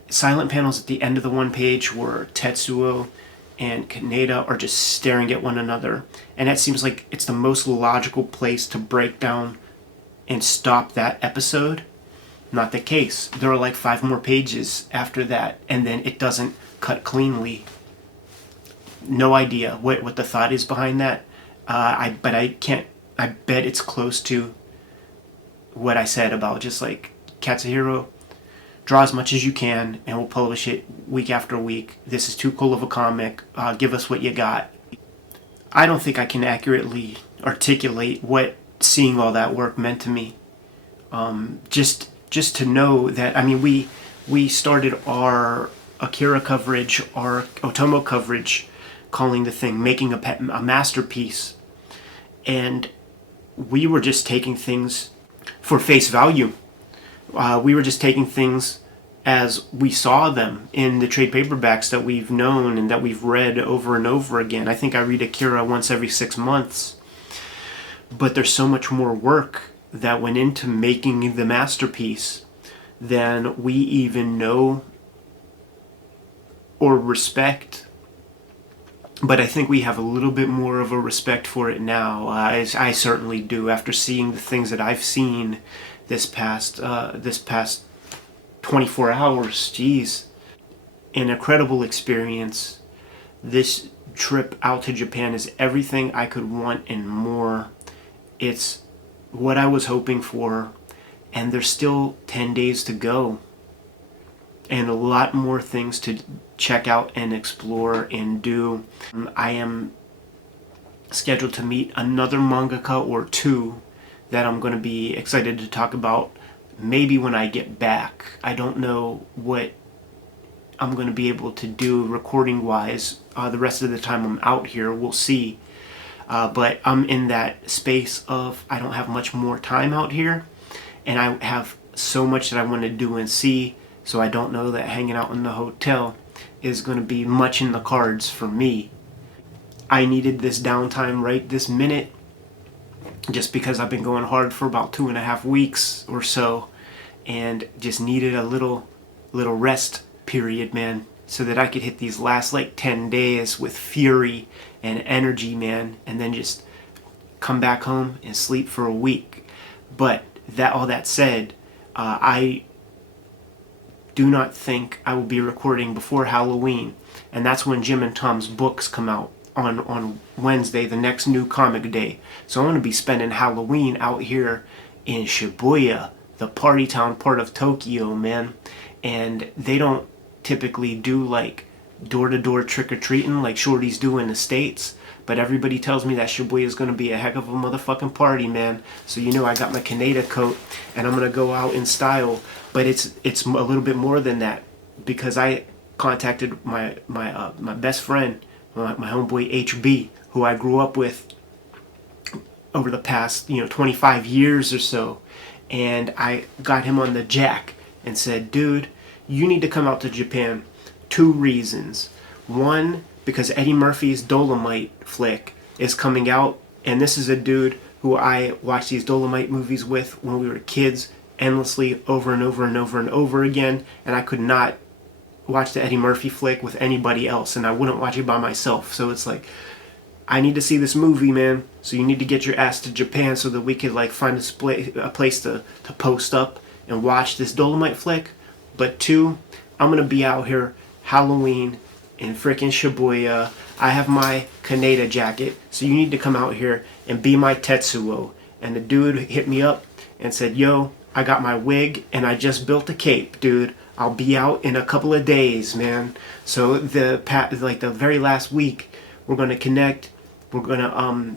silent panels at the end of the one page where Tetsuo and Kaneda are just staring at one another. And that seems like it's the most logical place to break down and stop that episode. Not the case. There are like 5 more pages after that, and then it doesn't cut cleanly. No idea what the thought is behind that. I bet it's close to what I said about just like Katsuhiro, draw as much as you can and we'll publish it week after week. This is too cool of a comic. Give us what you got. I don't think I can accurately articulate what seeing all that work meant to me. Just to know that, we started our Akira coverage, our Otomo coverage, calling the thing Making a Masterpiece. And we were just taking things for face value. We were just taking things as we saw them in the trade paperbacks that we've known and that we've read over and over again. I think I read Akira once every 6 months. But there's so much more work that went into making the masterpiece than we even know or respect. But I think we have a little bit more of a respect for it now. I certainly do, after seeing the things that I've seen this past 24 hours. Jeez. An incredible experience. This trip out to Japan is everything I could want and more. It's what I was hoping for, and there's still 10 days to go. And a lot more things to check out and explore and do. I am scheduled to meet another mangaka or 2 that I'm going to be excited to talk about maybe when I get back. I don't know what I'm going to be able to do recording wise the rest of the time I'm out here. We'll see. But I'm in that space of I don't have much more time out here, and I have so much that I want to do and see, so I don't know that hanging out in the hotel is going to be much in the cards for me. I needed this downtime right this minute, just because I've been going hard for about 2.5 weeks or so, and just needed a little rest period, man, so that I could hit these last 10 days with fury and energy, man, and then just come back home and sleep for a week. But all that said, I do not think I will be recording before Halloween, and that's when Jim and Tom's books come out on Wednesday, the next new comic day. So I'm going to be spending Halloween out here in Shibuya, the party town part of Tokyo, man. And they don't typically do door-to-door trick-or-treating like shorties do in the States. But everybody tells me that Shibuya is going to be a heck of a motherfucking party, man. So I got my Kaneda coat, and I'm going to go out in style. But it's a little bit more than that, because I contacted my best friend, my homeboy HB, who I grew up with over the past 25 years or so. And I got him on the jack and said, dude, you need to come out to Japan. 2 reasons. One, because Eddie Murphy's Dolomite flick is coming out, and this is a dude who I watched these Dolomite movies with when we were kids endlessly over and over and over and over again, and I could not watch the Eddie Murphy flick with anybody else, and I wouldn't watch it by myself. So it's like, I need to see this movie, man. So you need to get your ass to Japan so that we could like find a place to post up and watch this Dolomite flick. But two, I'm gonna be out here Halloween in frickin' Shibuya. I have my Kaneda jacket, so you need to come out here and be my Tetsuo. And the dude hit me up and said, yo, I got my wig and I just built a cape, dude. I'll be out in a couple of days, man. So the very last week, we're gonna connect. We're gonna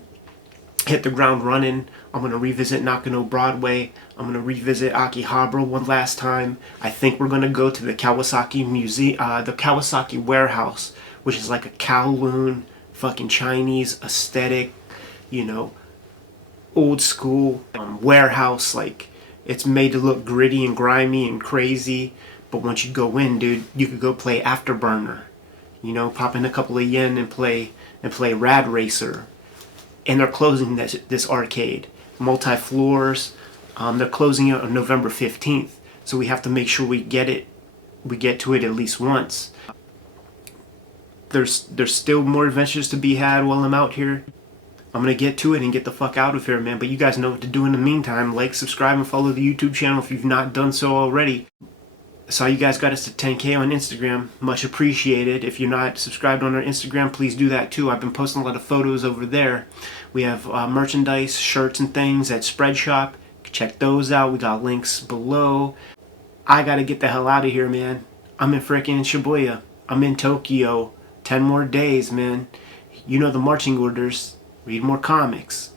hit the ground running. I'm gonna revisit Nakano Broadway. I'm gonna revisit Akihabara one last time. I think we're gonna go to the Kawasaki Museum, the Kawasaki Warehouse, which is like a Kowloon, fucking Chinese aesthetic, you know, old school warehouse. Like, it's made to look gritty and grimy and crazy. But once you go in, dude, you could go play Afterburner. You know, pop in a couple of yen and play Rad Racer. And they're closing this arcade, multi-floors. They're closing it on November 15th, so we have to make sure we get to it at least once. There's still more adventures to be had while I'm out here. I'm gonna get to it and get the fuck out of here, man. But you guys know what to do in the meantime. Like, subscribe, and follow the YouTube channel if you've not done so already. I saw you guys got us to 10K on Instagram. Much appreciated. If you're not subscribed on our Instagram, please do that too. I've been posting a lot of photos over there. We have merchandise, shirts and things at Spreadshop. Check those out. We got links below. I gotta get the hell out of here, man. I'm in frickin' Shibuya. I'm in Tokyo. 10 more days, man. You know the marching orders. Read more comics.